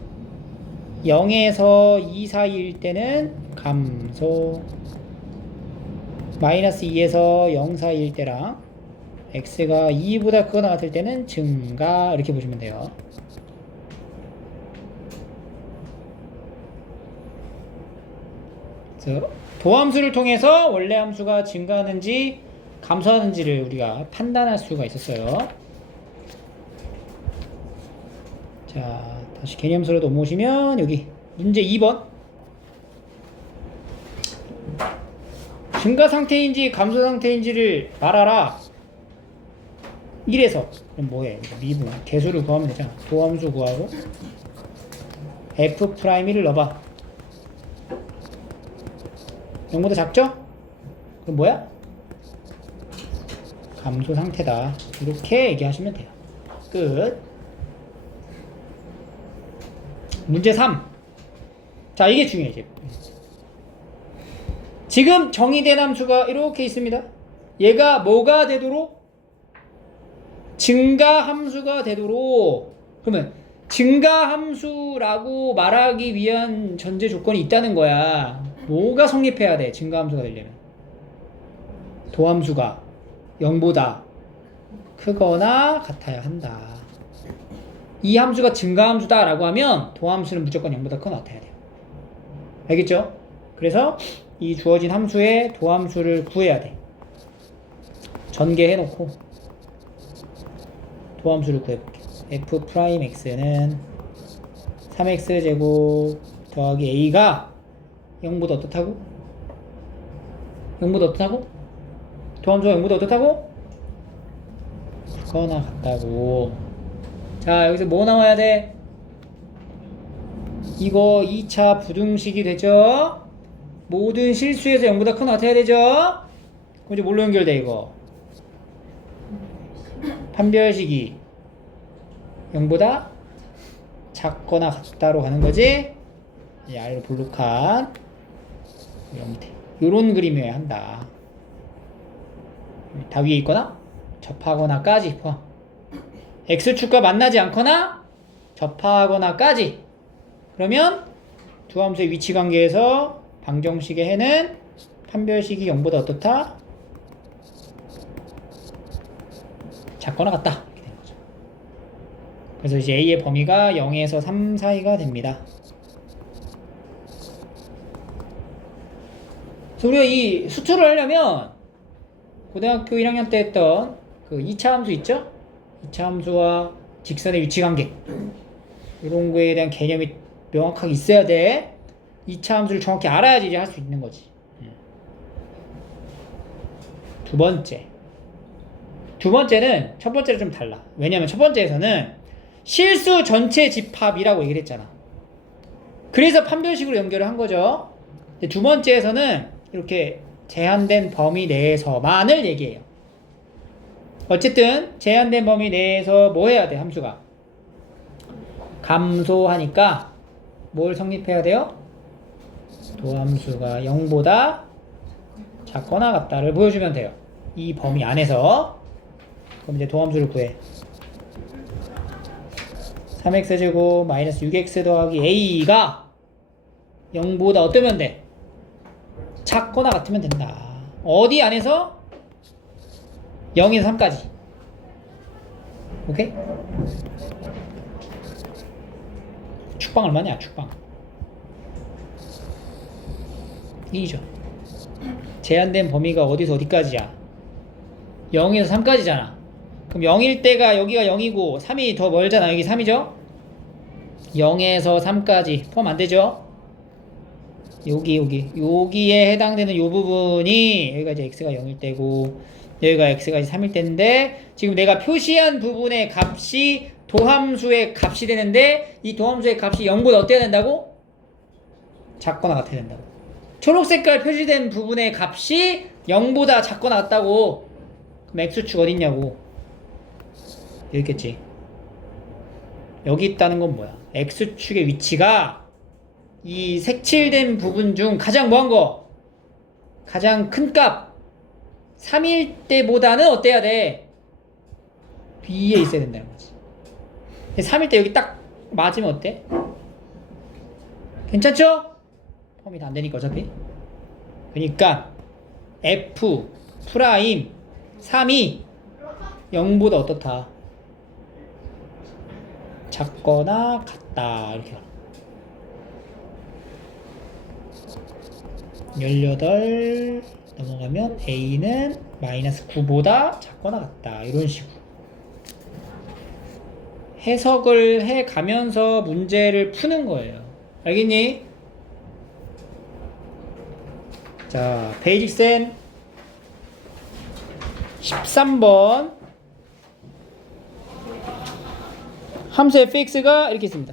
0에서 2 사이일 때는 감소, 마이너스 2에서 0 사이일 때랑 x가 2보다 크거나 같을 때는 증가. 이렇게 보시면 돼요. 그래서 도함수를 통해서 원래 함수가 증가하는지 감소하는지를 우리가 판단할 수가 있었어요. 자, 다시 개념서로 넘어오시면 여기 문제 2번 증가 상태인지 감소 상태인지를 말하라. 1에서 그럼 뭐해? 미분 개수를 구하면 되잖아. 도함수 구하고 F'를 넣어봐. 0보다 작죠? 그럼 뭐야? 감소 상태다. 이렇게 얘기하시면 돼요. 끝. 문제 3. 자, 이게 중요해, 이제. 지금 정의된 함수가 이렇게 있습니다. 얘가 뭐가 되도록? 증가함수가 되도록. 그러면 증가함수라고 말하기 위한 전제 조건이 있다는 거야. 뭐가 성립해야 돼? 증가함수가 되려면. 도함수가 0보다 크거나 같아야 한다. 이 함수가 증가함수다 라고 하면 도함수는 무조건 0보다 크거나 같아야 돼요. 알겠죠? 그래서 이 주어진 함수의 도함수를 구해야 돼. 전개해놓고 도함수를 구해볼게. F'X는 3X제곱 더하기 A가 0보다 어떻다고? 0보다 어떻다고? 도함수가 0보다 어떻다고? 크거나 같다고. 자, 여기서 뭐 나와야 돼? 이거 2차 부등식이 되죠? 모든 실수에서 0보다 크거나 같아야 되죠? 그럼 이제 뭘로 연결돼, 이거? 판별식이 0보다 작거나 같다로 가는 거지? 이 아래로 볼록한 형태. 요런 그림이어야 한다. 다 위에 있거나 접하거나까지 포함. X축과 만나지 않거나 접하거나까지. 그러면 두 함수의 위치 관계에서 방정식의 해는 판별식이 0보다 어떻다? 작거나 같다. 이렇게 되는 거죠. 그래서 이제 A의 범위가 0에서 3 사이가 됩니다. 그래서 우리가 이 수투를 하려면 고등학교 1학년 때 했던 그 2차 함수 있죠? 2차 함수와 직선의 위치 관계. 이런 거에 대한 개념이 명확하게 있어야 돼. 2차 함수를 정확히 알아야지 이제 할 수 있는 거지. 두 번째는 첫 번째랑 좀 달라. 왜냐면 첫 번째에서는 실수 전체 집합이라고 얘기를 했잖아. 그래서 판별식으로 연결을 한 거죠. 두 번째에서는 이렇게 제한된 범위 내에서만을 얘기해요. 어쨌든 제한된 범위 내에서 뭐 해야 돼? 함수가 감소하니까 뭘 성립해야 돼요? 도함수가 0보다 작거나 같다를 보여주면 돼요. 이 범위 안에서. 그럼 이제 도함수를 구해. 3x제곱 마이너스 6x 더하기 a가 0보다 어떠면 돼? 작거나 같으면 된다. 어디 안에서? 0에서 3까지. 오케이? 축방 얼마냐? 축방 2죠. 제한된 범위가 어디서 어디까지야? 0에서 3까지잖아. 그럼 0일 때가 여기가 0이고 3이 더 멀잖아. 여기 3이죠? 0에서 3까지 포함 안 되죠? 여기에 해당되는 요 부분이 여기가 이제 x가 0일 때고 여기가 x가 이제 3일 때인데 지금 내가 표시한 부분의 값이 도함수의 값이 되는데 이 도함수의 값이 0보다 어때야 된다고? 작거나 같아야 된다고. 초록색깔 표시된 부분의 값이 0보다 작거나 같다고. 그럼 x축 어딨냐고. 여기 있겠지. 여기 있다는 건 뭐야? x축의 위치가 이 색칠된 부분 중 가장 뭐한 거? 가장 큰 값 3일 때보다는 어때야 돼? 위에 있어야 된다는 거지. 3일 때 여기 딱 맞으면 어때? 괜찮죠? 폼이 다 안 되니까 어차피. 그러니까 F 프라임 3이 0보다 어떻다? 작거나 같다. 이렇게 18 넘어가면 A는 마이너스 9보다 작거나 같다. 이런 식으로 해석을 해가면서 문제를 푸는 거예요. 알겠니? 자, 베이직센 13번 함수 fx가 이렇게 있습니다.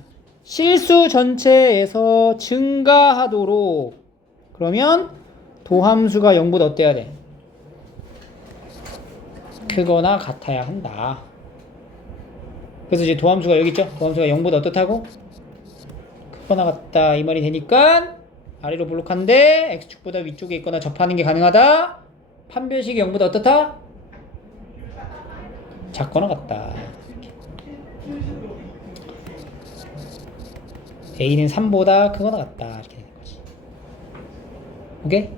실수 전체에서 증가하도록 그러면 도함수가 0보다 어때야 돼? 크거나 같아야 한다. 그래서 이제 도함수가 여기 있죠? 도함수가 0보다 어떻다고? 크거나 같다 이 말이 되니까 아래로 볼록한데 x축보다 위쪽에 있거나 접하는 게 가능하다. 판별식이 0보다 어떻다? 작거나 같다. a는 3보다 크거나 같다 이렇게 되는 거지. 오케이?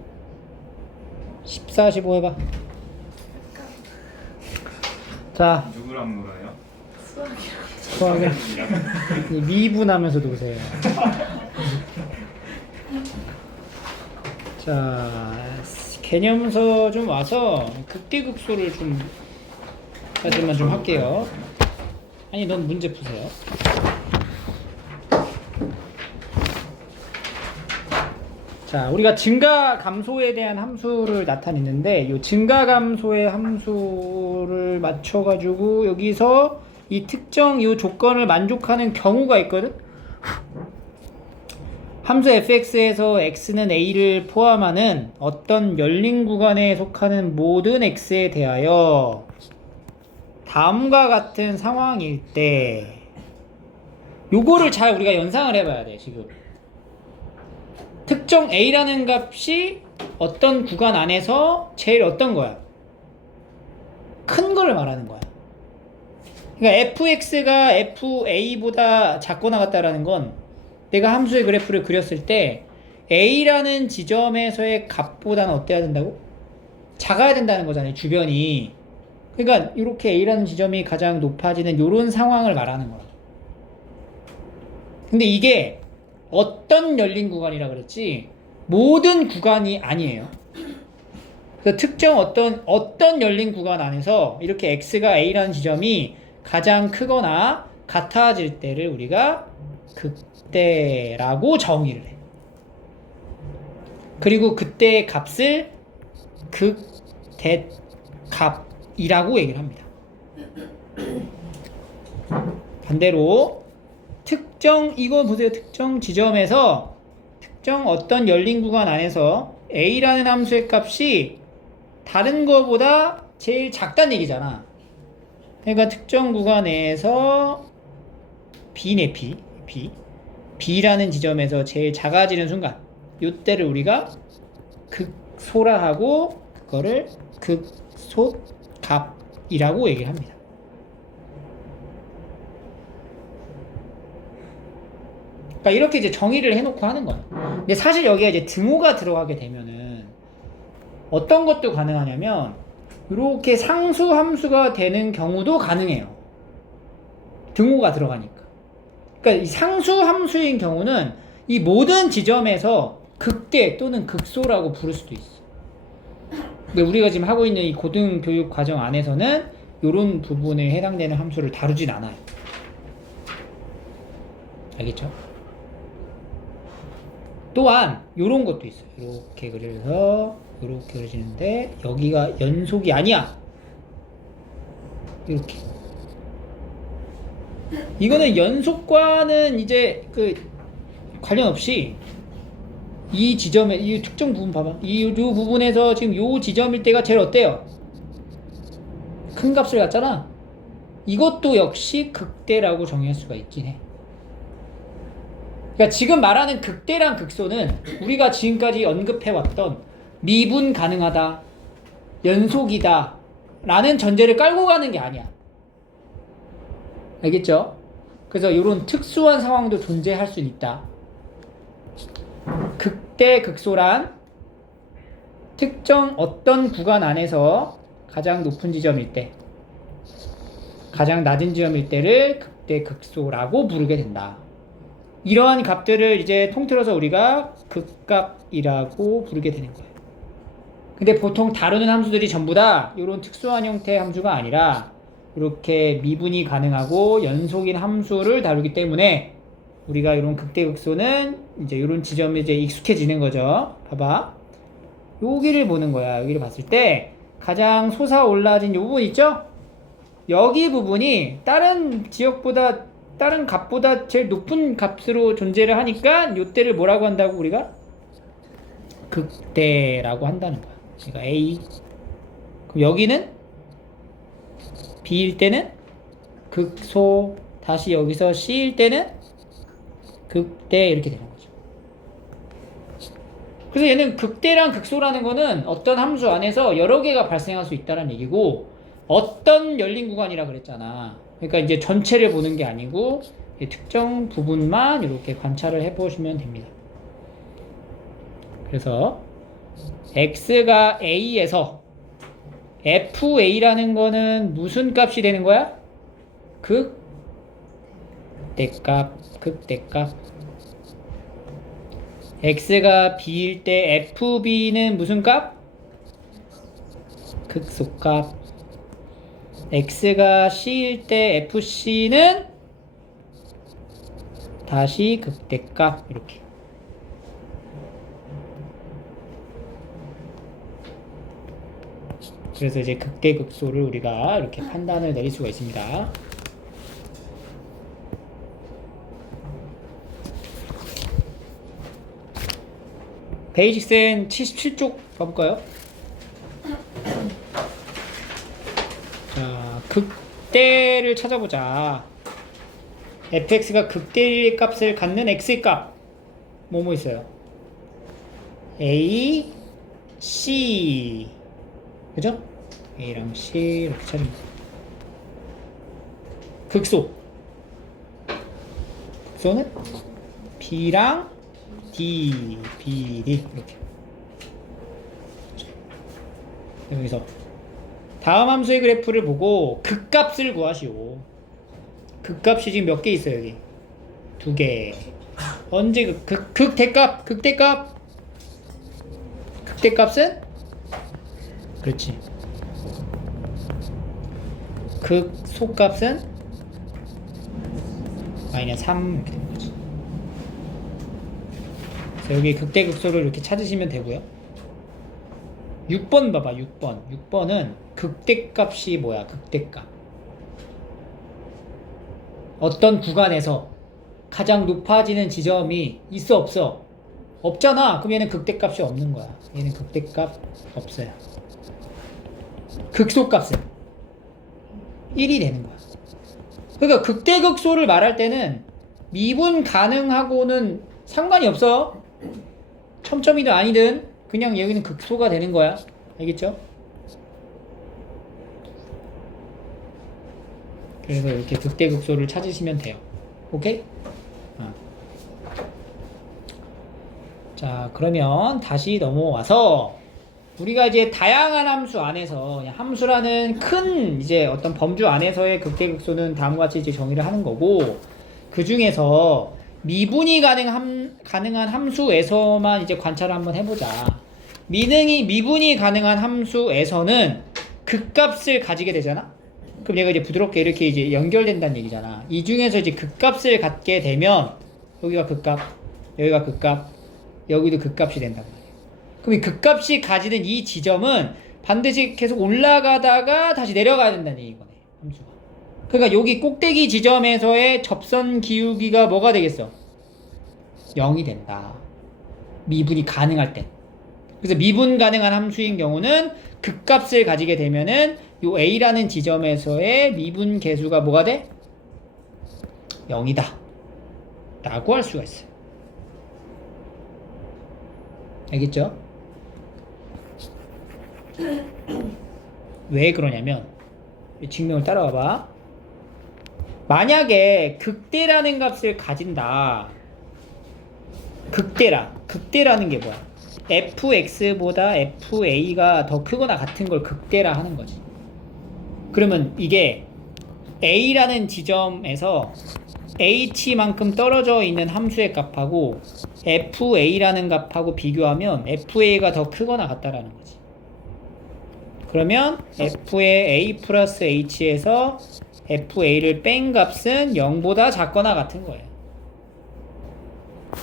14, 15 해봐. 자, 누구랑 놀아요? 수학이랑 미분하면서 노세요. 자, 개념서 좀 와서 극대극소를 좀 까지만 좀 할게요. 아니, 넌 문제 푸세요. 자, 우리가 증가 감소에 대한 함수를 나타냈는데 이 증가 감소의 함수를 맞춰가지고 여기서 이 특정 이 조건을 만족하는 경우가 있거든. 함수 fx에서 x는 a를 포함하는 어떤 열린 구간에 속하는 모든 x에 대하여 다음과 같은 상황일 때 요거를 잘 우리가 연상을 해봐야 돼. 지금 특정 a라는 값이 어떤 구간 안에서 제일 어떤 거야? 큰 거를 말하는 거야. 그러니까 fx가 fa보다 작거나 같다라는 건 내가 함수의 그래프를 그렸을 때 a라는 지점에서의 값보다는 어때야 된다고? 작아야 된다는 거잖아요. 주변이. 그러니까 이렇게 a라는 지점이 가장 높아지는 이런 상황을 말하는 거야. 근데 이게 어떤 열린 구간이라 그랬지 모든 구간이 아니에요. 그래서 특정 어떤 열린 구간 안에서 이렇게 x가 a라는 지점이 가장 크거나 같아질 때를 우리가 극대라고 정의를 해. 그리고 그때의 값을 극대값이라고 얘기를 합니다. 반대로 이거 보세요. 특정 지점에서 특정 어떤 열린 구간 안에서 a라는 함수의 값이 다른 거보다 제일 작다는 얘기잖아. 그러니까 특정 구간 내에서 b라는 지점에서 제일 작아지는 순간 이때를 우리가 극소라 하고 그거를 극소값이라고 얘기를 합니다. 그러니까 이렇게 이제 정의를 해놓고 하는 거야. 근데 사실 여기에 이제 등호가 들어가게 되면은 어떤 것도 가능하냐면 이렇게 상수 함수가 되는 경우도 가능해요. 등호가 들어가니까. 그러니까 이 상수 함수인 경우는 이 모든 지점에서 극대 또는 극소라고 부를 수도 있어. 근데 우리가 지금 하고 있는 이 고등교육 과정 안에서는 이런 부분에 해당되는 함수를 다루진 않아요. 알겠죠? 또한 이런 것도 있어요. 이렇게 그려서 이렇게 그려지는데 여기가 연속이 아니야. 이렇게. 이거는 연속과는 이제 관련 없이 이 지점에 이 특정 부분 봐봐. 이 부분에서 지금 요 지점일 때가 제일 어때요? 큰 값을 갖잖아. 이것도 역시 극대라고 정의할 수가 있긴 해. 그러니까 지금 말하는 극대랑 극소는 우리가 지금까지 언급해왔던 미분 가능하다, 연속이다 라는 전제를 깔고 가는 게 아니야. 알겠죠? 그래서 이런 특수한 상황도 존재할 수 있다. 극대, 극소란 특정 어떤 구간 안에서 가장 높은 지점일 때, 가장 낮은 지점일 때를 극대, 극소라고 부르게 된다. 이러한 값들을 이제 통틀어서 우리가 극값이라고 부르게 되는 거예요. 근데 보통 다루는 함수들이 전부 다 이런 특수한 형태의 함수가 아니라 이렇게 미분이 가능하고 연속인 함수를 다루기 때문에 우리가 이런 극대극소는 이제 이런 지점에 이제 익숙해지는 거죠. 봐봐. 여기를 보는 거야. 여기를 봤을 때 가장 솟아올라진 이 부분 있죠? 여기 부분이 다른 지역보다 다른 값보다 제일 높은 값으로 존재를 하니까 요때를 뭐라고 한다고 우리가? 극대라고 한다는 거야. 그러니까 A. 그럼 여기는 B일 때는 극소, 다시 여기서 C일 때는 극대 이렇게 되는 거죠. 그래서 얘는 극대랑 극소라는 거는 어떤 함수 안에서 여러 개가 발생할 수 있다는 얘기고, 어떤 열린 구간이라 그랬잖아. 그러니까 이제 전체를 보는 게 아니고 특정 부분만 이렇게 관찰을 해보시면 됩니다. 그래서 x가 a에서 fa라는 거는 무슨 값이 되는 거야? 극대값. x가 b일 때 fb는 무슨 값? 극소값. x가 c일 때 fc는 다시 극대값. 이렇게. 그래서 이제 극대극소를 우리가 이렇게 판단을 내릴 수가 있습니다. 베이직센 77쪽 가볼까요? 자, 극대를 찾아보자. fx가 극대의 값을 갖는 x의 값 뭐뭐 있어요? a, c 그죠? a랑 c 이렇게 찾습니다. 극소는 b랑 d, b, d 이렇게. 여기서 다음 함수의 그래프를 보고 극값을 구하시오. 극값이 지금 몇 개 있어요? 여기 2개. 언제 극대값은 그렇지. 극소값은 마이너스 3 이렇게 되는 거지. 그래서 여기 극대극소를 이렇게 찾으시면 되고요. 6번 봐봐. 6번은 극대값이 뭐야? 극대값. 어떤 구간에서 가장 높아지는 지점이 있어 없어? 없잖아. 그럼 얘는 극대값이 없는 거야. 얘는 극대값 없어요. 극소값은 1이 되는 거야. 그러니까 극대극소를 말할 때는 미분 가능하고는 상관이 없어. 첨점이든 아니든 그냥 여기는 극소가 되는 거야. 알겠죠? 그래서 이렇게 극대극소를 찾으시면 돼요. 오케이? 자, 그러면 다시 넘어와서 우리가 이제 다양한 함수 안에서 그냥 함수라는 큰 이제 어떤 범주 안에서의 극대극소는 다음과 같이 이제 정의를 하는 거고, 그 중에서 미분이 가능한 함수에서만 이제 관찰을 한번 해보자. 미분이 가능한 함수에서는 극값을 가지게 되잖아. 그럼 얘가 이제 부드럽게 이렇게 이제 연결된다는 얘기잖아. 이 중에서 이제 극값을 갖게 되면 여기가 극값, 여기가 극값, 여기도 극값이 된단 말이야. 그럼 이 극값이 가지는 이 지점은 반드시 계속 올라가다가 다시 내려가야 된다는 얘기거네, 함수가. 그러니까 여기 꼭대기 지점에서의 접선 기울기가 뭐가 되겠어? 0이 된다. 미분이 가능할 때. 그래서 미분 가능한 함수인 경우는 극값을 가지게 되면은 요 A라는 지점에서의 미분 계수가 뭐가 돼? 0이다. 라고 할 수가 있어요. 알겠죠? 왜 그러냐면 증명을 따라와봐. 만약에 극대라는 값을 가진다. 극대라는 게 뭐야? fx보다 fa가 더 크거나 같은 걸 극대라 하는 거지. 그러면 이게 a라는 지점에서 h만큼 떨어져 있는 함수의 값하고 fa라는 값하고 비교하면 fa가 더 크거나 같다라는 거지. 그러면 f의 a 플러스 h에서 fa를 뺀 값은 0보다 작거나 같은 거예요.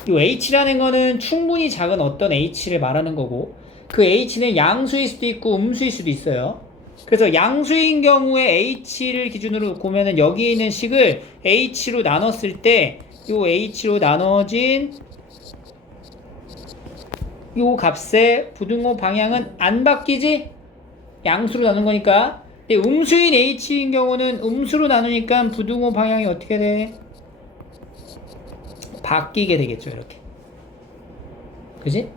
이 h라는 거는 충분히 작은 어떤 h를 말하는 거고, 그 h는 양수일 수도 있고 음수일 수도 있어요. 그래서 양수인 경우에 h를 기준으로 보면은 여기 있는 식을 h로 나눴을 때 요 h로 나눠진 요 값의 부등호 방향은 안 바뀌지? 양수로 나눈 거니까. 근데 음수인 h인 경우는 음수로 나누니까 부등호 방향이 어떻게 돼? 바뀌게 되겠죠, 이렇게. 그지?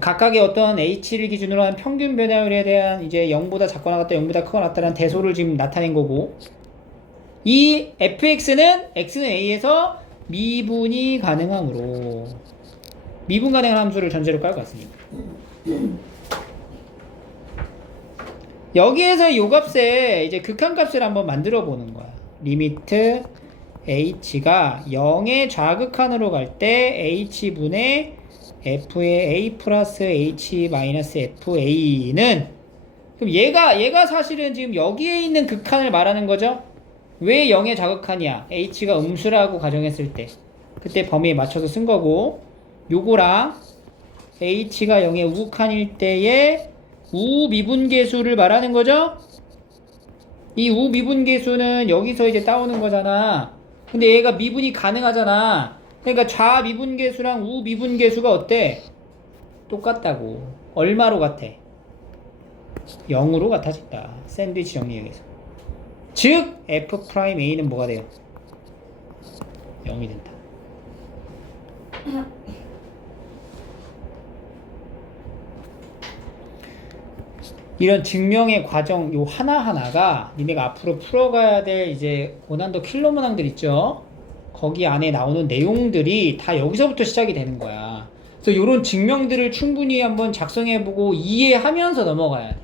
각각의 어떤 h를 기준으로 한 평균 변화율에 대한 이제 0보다 작거나 같다, 0보다 크거나 같다는 대소를 지금 나타낸 거고, 이 fx는 x는 a에서 미분이 가능하므로 미분 가능한 함수를 전제로 깔고 왔습니다. 여기에서 이 값에 이제 극한값을 한번 만들어 보는 거야. 리미트 h가 0의 좌극한으로 갈 때 h분의 f의 a 플러스 h 마이너스 fa는, 그럼 얘가 사실은 지금 여기에 있는 극한을 말하는 거죠. 왜 0의 좌극한이야? h가 음수라고 가정했을 때 그때 범위에 맞춰서 쓴 거고, 요거랑 h가 0의 우극한일 때의 우미분계수를 말하는 거죠. 이 우미분계수는 여기서 이제 따오는 거잖아. 근데 얘가 미분이 가능하잖아. 그러니까 좌미분계수랑 우미분계수가 어때? 똑같다고. 얼마로 같아? 0으로 같아진다. 샌드위치 정리에서. 즉 f'A는 뭐가 돼요? 0이 된다. 이런 증명의 과정 요 하나하나가 니네가 앞으로 풀어가야 될 이제 고난도 킬러 문항들 있죠? 거기 안에 나오는 내용들이 다 여기서부터 시작이 되는 거야. 그래서 요런 증명들을 충분히 한번 작성해보고 이해하면서 넘어가야 돼.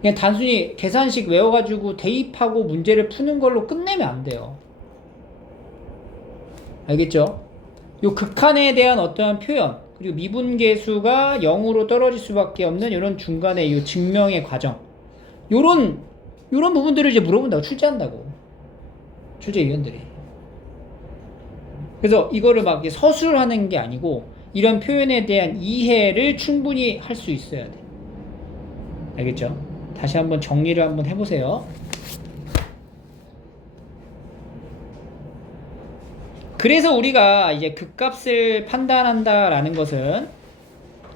그냥 단순히 계산식 외워가지고 대입하고 문제를 푸는 걸로 끝내면 안 돼요. 알겠죠? 요 극한에 대한 어떠한 표현, 그리고 미분계수가 0으로 떨어질 수밖에 없는 이런 중간에 이 증명의 과정, 요런 부분들을 이제 물어본다고, 출제한다고, 출제위원들이. 그래서 이거를 막 서술을 하는 게 아니고 이런 표현에 대한 이해를 충분히 할 수 있어야 돼. 알겠죠? 다시 한번 정리를 한번 해보세요. 그래서 우리가 이제 극값을 판단한다라는 것은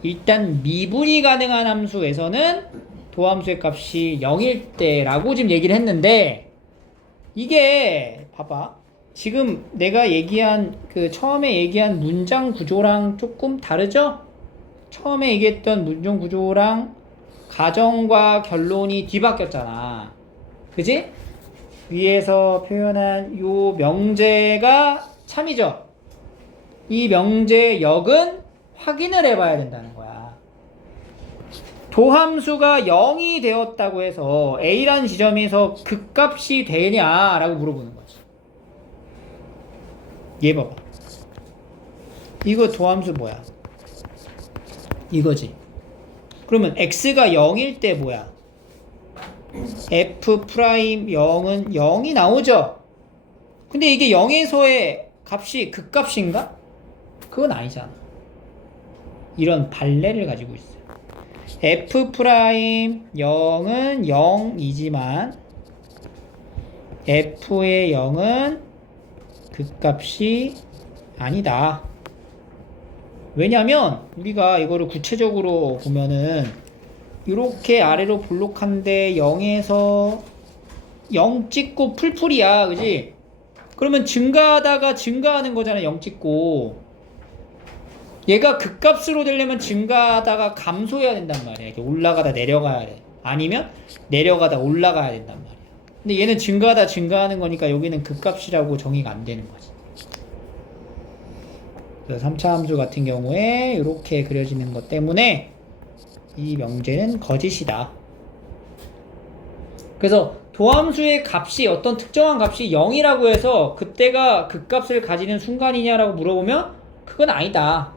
일단 미분이 가능한 함수에서는 도함수의 값이 0일 때라고 지금 얘기를 했는데, 이게 봐봐. 지금 내가 얘기한 그 처음에 얘기한 문장 구조랑 조금 다르죠? 처음에 얘기했던 문장 구조랑 가정과 결론이 뒤바뀌었잖아. 그지? 위에서 표현한 요 명제가 참이죠. 이 명제의 역은 확인을 해봐야 된다는 거야. 도함수가 0이 되었다고 해서 A라는 지점에서 극값이 되냐라고 물어보는 거지. 얘 봐봐. 이거 도함수 뭐야? 이거지. 그러면 X가 0일 때 뭐야? F'0은 0이 나오죠? 근데 이게 0에서의 값이 극값인가? 그건 아니잖아. 이런 발레를 가지고 있어요. F'0은 0이지만 F의 0은 극값이 아니다. 왜냐면 우리가 이거를 구체적으로 보면은 이렇게 아래로 볼록한데 0에서 0 찍고 풀풀이야, 그지? 그러면 증가하다가 증가하는 거잖아, 0 찍고. 얘가 극값으로 되려면 증가하다가 감소해야 된단 말이야. 이렇게 올라가다 내려가야 돼. 아니면 내려가다 올라가야 된단 말이야. 근데 얘는 증가하다 증가하는 거니까 여기는 극값이라고 정의가 안 되는 거지. 그래서 3차 함수 같은 경우에 이렇게 그려지는 것 때문에 이 명제는 거짓이다. 그래서 도함수의 값이 어떤 특정한 값이 0이라고 해서 그때가 극값을 가지는 순간이냐라고 물어보면 그건 아니다.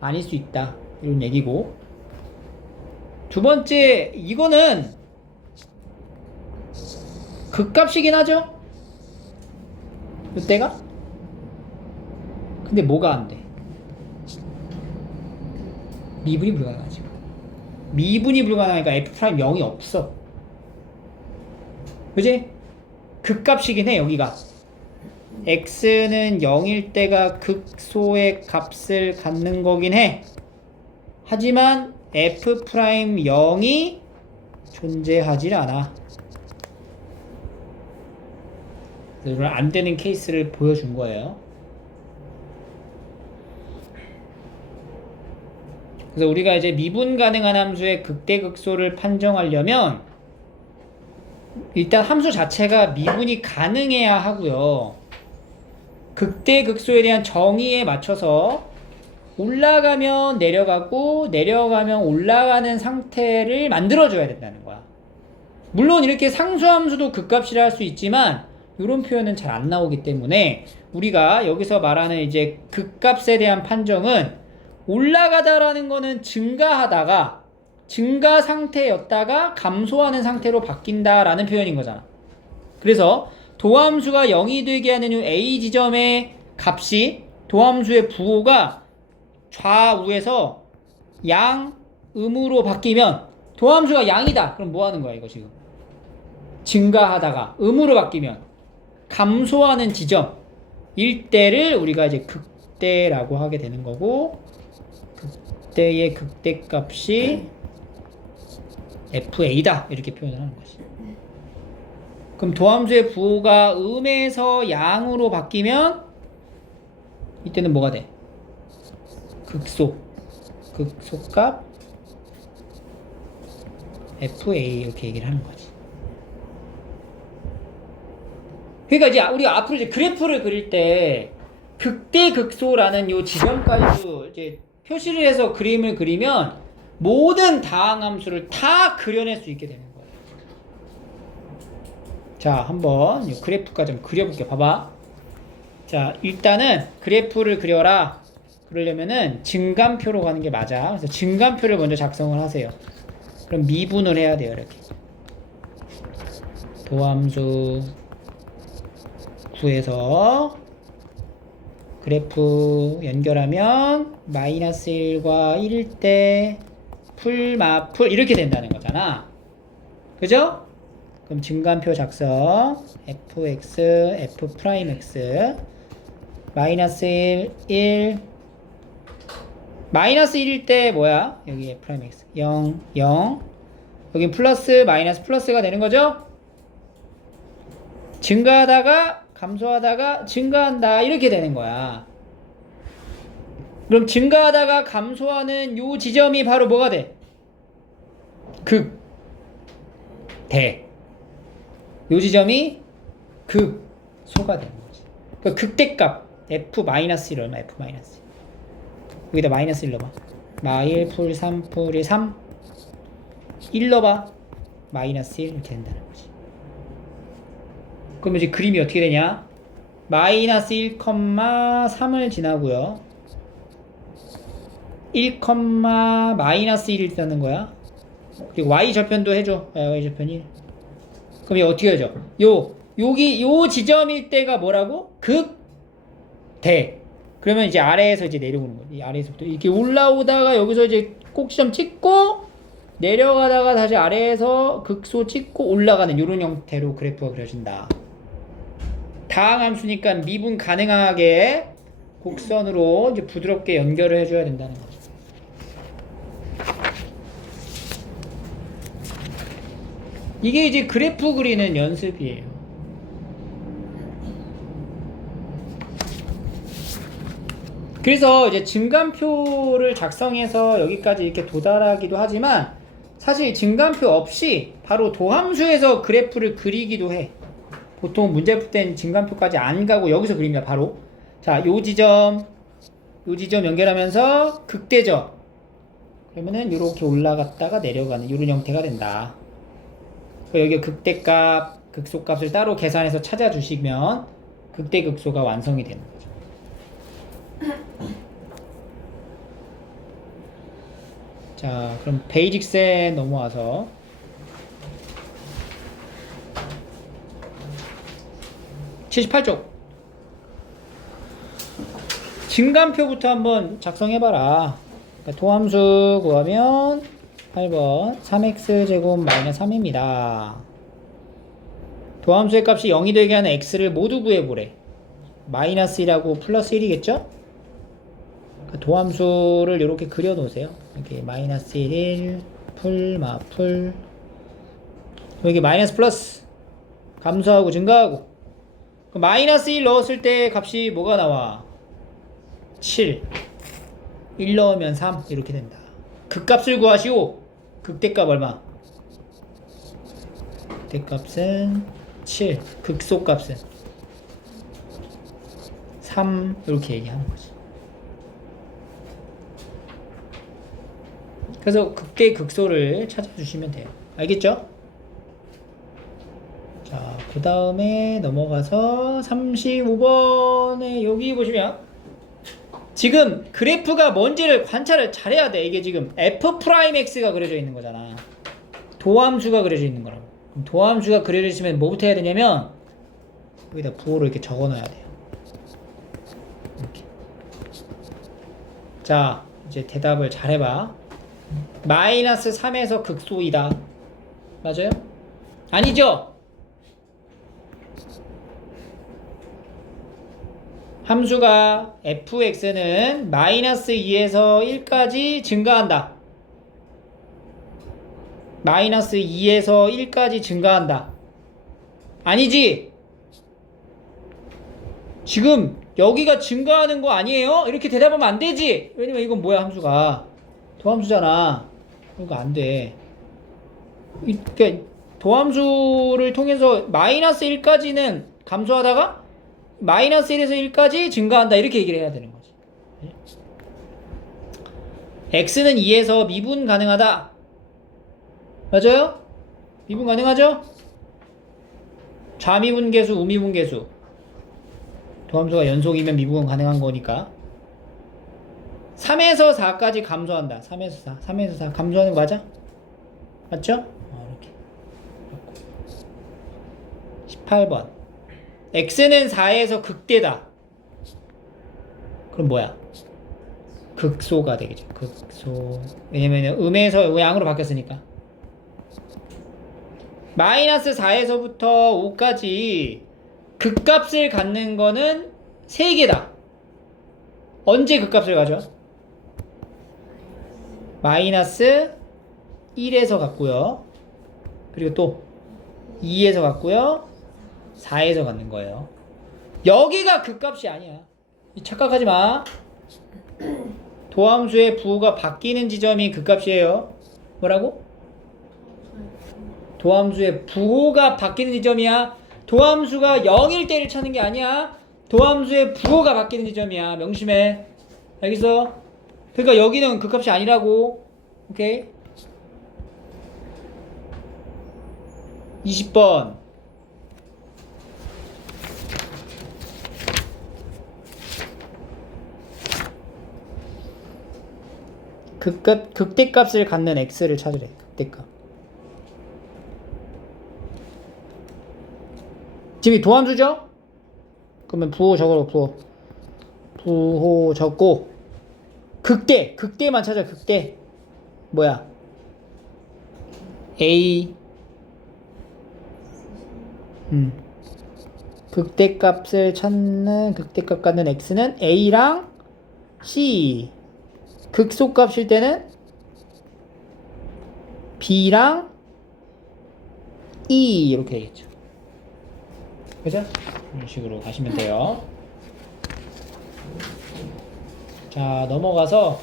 아닐 수 있다. 이런 얘기고. 두 번째, 이거는 극값이긴 하죠? 그때가? 근데 뭐가 안 돼? 미분이 불가능하지. 미분이 불가능하니까 f 프라임 0이 없어. 그지? 극값이긴 해 여기가. x는 0일 때가 극소의 값을 갖는 거긴 해. 하지만 f 프라임 0이 존재하질 않아. 그래서 안 되는 케이스를 보여준 거예요. 그래서 우리가 이제 미분 가능한 함수의 극대극소를 판정하려면 일단 함수 자체가 미분이 가능해야 하고요. 극대극소에 대한 정의에 맞춰서 올라가면 내려가고 내려가면 올라가는 상태를 만들어줘야 된다는 거야. 물론 이렇게 상수함수도 극값이라 할 수 있지만 이런 표현은 잘 안 나오기 때문에 우리가 여기서 말하는 이제 극값에 대한 판정은 올라가다라는 거는 증가하다가 증가 상태였다가 감소하는 상태로 바뀐다라는 표현인 거잖아. 그래서 도함수가 0이 되게 하는 이 A 지점의 값이 도함수의 부호가 좌우에서 양음으로 바뀌면 도함수가 양이다. 그럼 뭐 하는 거야 이거 지금? 증가하다가 음으로 바뀌면 감소하는 지점일 때를 우리가 이제 극대라고 하게 되는 거고, 극대의 극대값이 FA다 이렇게 표현을 하는 거지. 그럼 도함수의 부호가 음에서 양으로 바뀌면 이때는 뭐가 돼? 극소값 FA 이렇게 얘기를 하는 거지. 그러니까 이제 우리가 앞으로 이제 그래프를 그릴 때 극대극소라는 요 지점까지도 이제 표시를 해서 그림을 그리면 모든 다항함수를 다 그려낼 수 있게 되는 거예요. 자, 한번 이 그래프까지 좀 그려볼게요. 봐봐. 자, 일단은 그래프를 그려라. 그러려면은 증감표로 가는 게 맞아. 그래서 증감표를 먼저 작성을 하세요. 그럼 미분을 해야 돼요. 이렇게 도함수 구해서 그래프 연결하면 마이너스 1과 1일 때 풀마풀 이렇게 된다는 거잖아. 그죠? 그럼 증감표 작성 fx f 프라임 x 마이너스 1 마이너스 1일 때 뭐야? 여기 f 프라임 x 0 0 여기 플러스 마이너스 플러스가 되는 거죠? 증가하다가 감소하다가 증가한다 이렇게 되는 거야. 그럼 증가하다가 감소하는 요 지점이 바로 뭐가 돼? 극대. 요 지점이 극소가 되는 거지. 그 극대값 f-1 얼마? f-1 여기다 마이너스 1 넣어봐. 마1 풀 3 풀 3 1 넣어봐. 마이너스 1 이렇게 된다는 거지. 그럼 이제 그림이 어떻게 되냐? 마이너스 1,3을 지나고요. 1, 마이너스 1이 되는 거야. 그리고 y 절편도 해줘. y 절편 1. 그럼 이거 어떻게 하죠? 여기 요 지점일 때가 뭐라고? 극대. 그러면 이제 아래에서 이제 내려오는 거지. 이 아래에서부터 이렇게 올라오다가 여기서 이제 꼭지점 찍고 내려가다가 다시 아래에서 극소 찍고 올라가는 이런 형태로 그래프가 그려진다. 다항함수니까 미분 가능하게 곡선으로 이제 부드럽게 연결을 해줘야 된다는 거죠. 이게 이제 그래프 그리는 연습이에요. 그래서 이제 증감표를 작성해서 여기까지 이렇게 도달하기도 하지만 사실 증감표 없이 바로 도함수에서 그래프를 그리기도 해. 보통 문제 풀 땐 증감표까지 안 가고 여기서 그립니다. 바로 자, 요 지점 연결하면서 극대죠. 그러면은 이렇게 올라갔다가 내려가는 이런 형태가 된다. 여기 극대값, 극소값을 따로 계산해서 찾아주시면 극대극소가 완성이 되는 거죠. 자, 그럼 베이직스에 넘어와서 (78쪽) 증감표부터 한번 작성해봐라. 그러니까 도함수 구하면 18번 3x제곱 마이너스 3입니다. 도함수의 값이 0이 되게 하는 x를 모두 구해보래. 마이너스 1하고 플러스 1이겠죠? 도함수를 이렇게 그려놓으세요. 이렇게 마이너스 1, 풀, 마풀. 여기 마이너스 플러스 감소하고 증가하고. 마이너스 1 넣었을 때 값이 뭐가 나와? 7. 1 넣으면 3 이렇게 된다. 극값을 구하시오. 극대값 얼마? 극대값은 7. 극소값은 3 이렇게 얘기하는 거지. 그래서 극대 극소를 찾아주시면 돼요. 알겠죠? 자, 그 다음에 넘어가서 35번에 여기 보시면 지금 그래프가 뭔지를 관찰을 잘해야 돼. 이게 지금 f'x가 그려져 있는 거잖아. 도함수가 그려져 있는 거라고. 도함수가 그려져 있으면 뭐부터 해야 되냐면 여기다 부호를 이렇게 적어 놔야 돼요. 이렇게. 자, 이제 대답을 잘 해봐. 마이너스 3에서 극소이다. 맞아요? 아니죠? 함수가 fx는 마이너스 2에서 1까지 증가한다. 마이너스 2에서 1까지 증가한다. 아니지? 지금 여기가 증가하는 거 아니에요? 이렇게 대답하면 안 되지? 왜냐면 이건 뭐야, 함수가 도함수잖아. 그러니까 안 돼. 그러니까 도함수를 통해서 마이너스 1까지는 감소하다가 마이너스 1에서 1까지 증가한다. 이렇게 얘기를 해야 되는 거지. x는 2에서 미분 가능하다. 맞아요? 미분 가능하죠? 좌미분계수, 우미분계수. 도함수가 연속이면 미분 가능한 거니까. 3에서 4까지 감소한다. 3에서 4. 3에서 4 감소하는 거 맞아? 맞죠? 이렇게. 18번. x는 4에서 극대다. 그럼 뭐야? 극소가 되겠죠. 극소. 왜냐면 음에서 양으로 바뀌었으니까. 마이너스 4에서부터 5까지 극값을 갖는 거는 3개다. 언제 극값을 가져? 마이너스 1에서 갖고요. 그리고 또 2에서 갖고요. 4에서 갖는 거예요. 여기가 극값이 아니야. 착각하지 마. 도함수의 부호가 바뀌는 지점이 극값이에요. 뭐라고? 도함수의 부호가 바뀌는 지점이야. 도함수가 0일 때를 찾는 게 아니야. 도함수의 부호가 바뀌는 지점이야. 명심해. 알겠어? 그러니까 여기는 극값이 아니라고. 오케이? 20번. 극대값을 갖는 x를 찾으래. 극대값. 지금 도함수죠? 그러면 부호 적어라. 부호 적고 극대만 찾아. 극대 뭐야? a 극대값을 찾는 극대값 갖는 x는 a랑 c. 극소값일 때는 b랑 e 이렇게 되겠죠. 그죠? 이런 식으로 가시면 돼요. 자, 넘어가서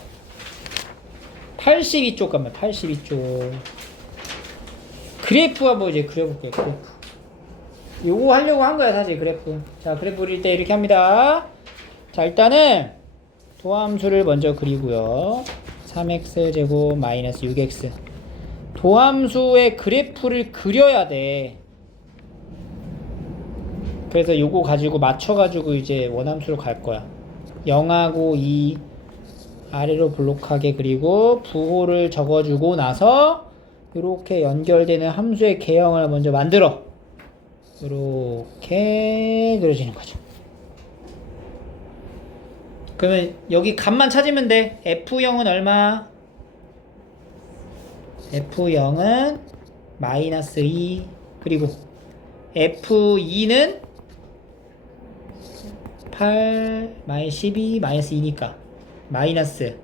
82쪽 가면 82쪽 그래프 한번 이제 그려볼게요. 그래프 요거 하려고 한 거야 사실. 그래프. 자, 그래프 그릴 때 이렇게 합니다. 자, 일단은 도함수를 먼저 그리고요. 3x제곱 마이너스 6x. 도함수의 그래프를 그려야 돼. 그래서 요거 가지고 맞춰가지고 이제 원함수로 갈 거야. 0하고 2 아래로 블록하게 그리고 부호를 적어주고 나서 이렇게 연결되는 함수의 개형을 먼저 만들어. 이렇게 그려지는 거죠. 그러면 여기 값만 찾으면 돼. F0은 얼마? F0은 마이너스 2 그리고 F2는 8 마이너스 12 마이너스 2니까 마이너스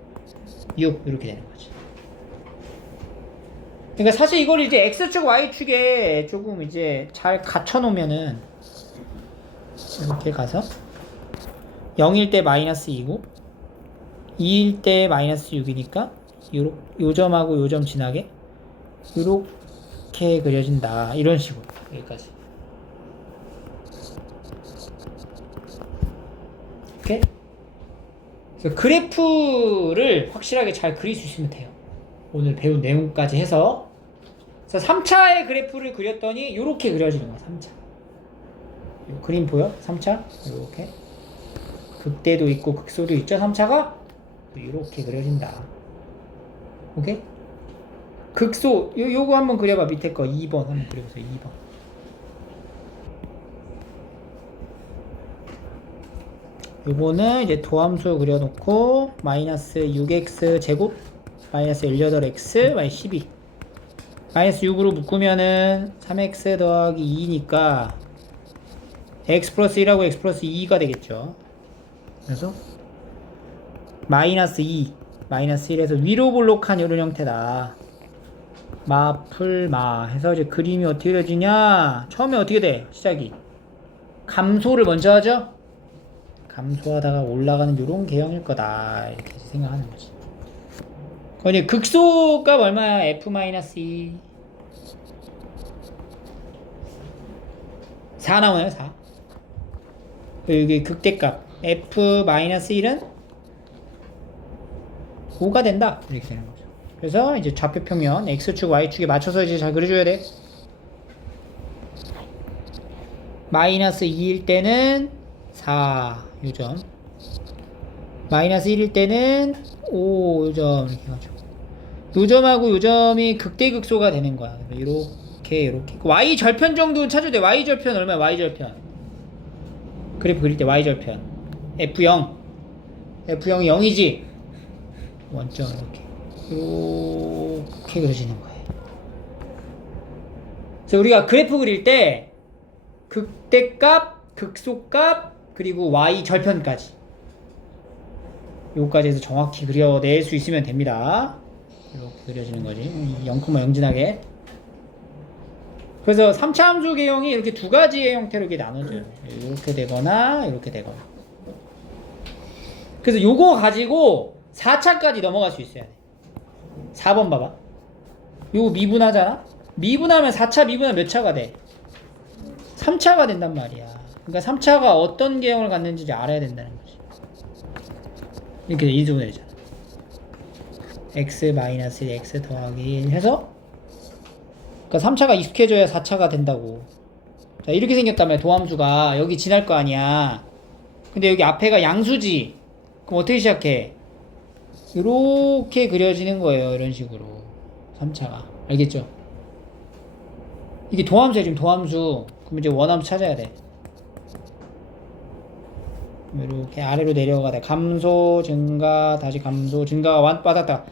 6 이렇게 되는 거지. 그러니까 사실 이걸 이제 X축 Y축에 조금 이제 잘 갖춰 놓으면은 이렇게 가서 0일 때 마이너스 2고 2일 때 마이너스 6이니까 요 점하고 요 점 지나게 이렇게 그려진다. 이런 식으로 여기까지. 오케이? 그래서 그래프를 확실하게 잘 그릴 수 있으면 돼요. 오늘 배운 내용까지 해서. 그래서 3차의 그래프를 그렸더니 이렇게 그려지는 거야. 3차. 요 그림 보여? 3차? 이렇게. 극대도 있고 극소도 있죠. 3차가 이렇게 그려진다. 오케이? 극소 요거 한번 그려봐. 밑에 거 2번 한번 그려보세요. 2번. 요거는 이제 도함수 그려놓고 마이너스 6x 제곱 마이너스 18x 마이너스 12 마이너스 6으로 묶으면은 3x 더하기 2니까 x 플러스 1하고 x 플러스 2가 되겠죠. 그래서 마이너스 2 마이너스 1에서 위로 볼록한 이런 형태다. 마풀마 해서 이제 그림이 어떻게 되지냐. 처음에 어떻게 돼? 시작이 감소를 먼저 하죠. 감소하다가 올라가는 이런 개형일 거다. 이렇게 생각하는 거지. 이제 극소값 얼마야? F-2 4 나오나요? 4 여기 극대값 F-1은 5가 된다. 이렇게 되는 거죠. 그래서 이제 좌표평면 X축 Y축에 맞춰서 이제 잘 그려줘야 돼. 마이너스 2일 때는 4 요점 마이너스 1일 때는 5 요점 이렇게 해가지고 요점하고 요점이 극대극소가 되는 거야. 이렇게 Y 절편 정도는 찾아도 돼. Y 절편 얼마야? Y 절편 그래프 그릴 때 Y 절편 F0 F0이 0이지. 원점 이렇게 그려지는 거예요. 그래서 우리가 그래프 그릴 때 극대값, 극소값, 그리고 Y 절편까지 요까지 해서 정확히 그려낼 수 있으면 됩니다. 이렇게 그려지는 거지. 0,0 지나게. 그래서 3차 함수 개형이 이렇게 두 가지의 형태로 이렇게 나눠져요. 이렇게 되거나 이렇게 되거나. 그래서 요거 가지고 4차까지 넘어갈 수 있어야 돼. 4번 봐봐. 요거 미분하잖아. 미분하면 4차 미분하면 몇 차가 돼? 3차가 된단 말이야. 그러니까 3차가 어떤 개형을 갖는지 알아야 된다는 거지. 이렇게 인수분해 되잖아. x 마이너스 x 더하기 1 해서 그러니까 3차가 익숙해져야 4차가 된다고. 자, 이렇게 생겼다며. 도함수가 여기 지날 거 아니야. 근데 여기 앞에가 양수지. 그럼 어떻게 시작해? 이렇게 그려지는 거예요. 이런 식으로 3차가. 알겠죠? 이게 도함수야. 지금 도함수. 그럼 이제 원함수 찾아야 돼. 이렇게 아래로 내려가다 감소 증가 다시 감소 증가가 왔다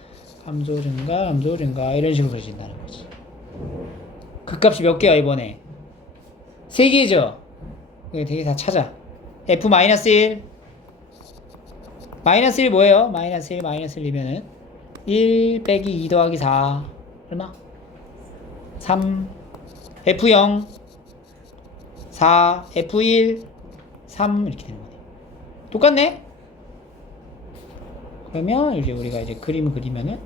감소 증가 감소 증가 이런 식으로 그려진다는 거지. 극값이 몇 개야 이번에? 3개죠? 되게 다 찾아. F-1 마이너스 1 뭐예요? 마이너스 1 마이너스 1이면은 1 빼기 2 더하기 4 얼마? 3 F0 4 F1 3 이렇게 되는 거네. 똑같네? 그러면 이제 우리가 이제 그림을 그리면은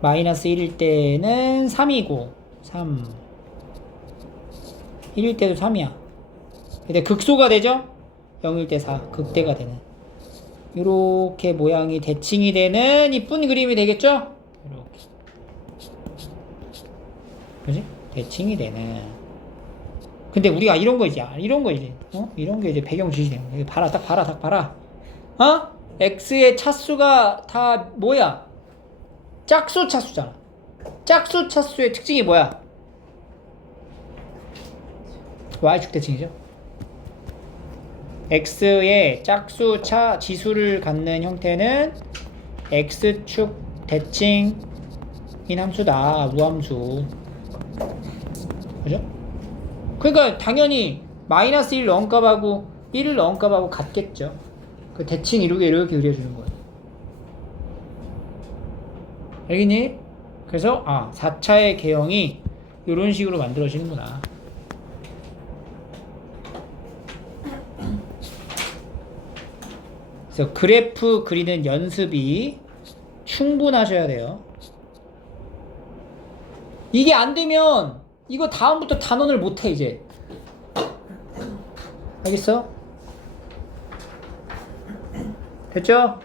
마이너스 1일 때는 3이고 3 1일 때도 3이야. 근데 극소가 되죠? 0일 때 4 극대가 되는 이렇게 모양이 대칭이 되는 이쁜 그림이 되겠죠? 이렇게 그지? 대칭이 되는. 근데 우리가 이런 거 이제 이런 거 이제 이런 게 이제 배경 지시 되는 거야. 봐라 딱 봐라. x의 차수가 다 뭐야? 짝수 차수잖아. 짝수 차수의 특징이 뭐야? y축 대칭이죠. x의 짝수 차 지수를 갖는 형태는 x축 대칭인 함수다. 우함수. 그죠? 그러니까 당연히 마이너스 1 넣은 값하고 1을 넣은 값하고 같겠죠. 그 대칭 이루게 이렇게 그려주는 거예요. 알겠니? 그래서 4차의 개형이 이런 식으로 만들어지는구나. 그래서 그래프 그리는 연습이 충분하셔야 돼요. 이게 안 되면 이거 다음부터 단원을 못해 이제. 알겠어? 됐죠?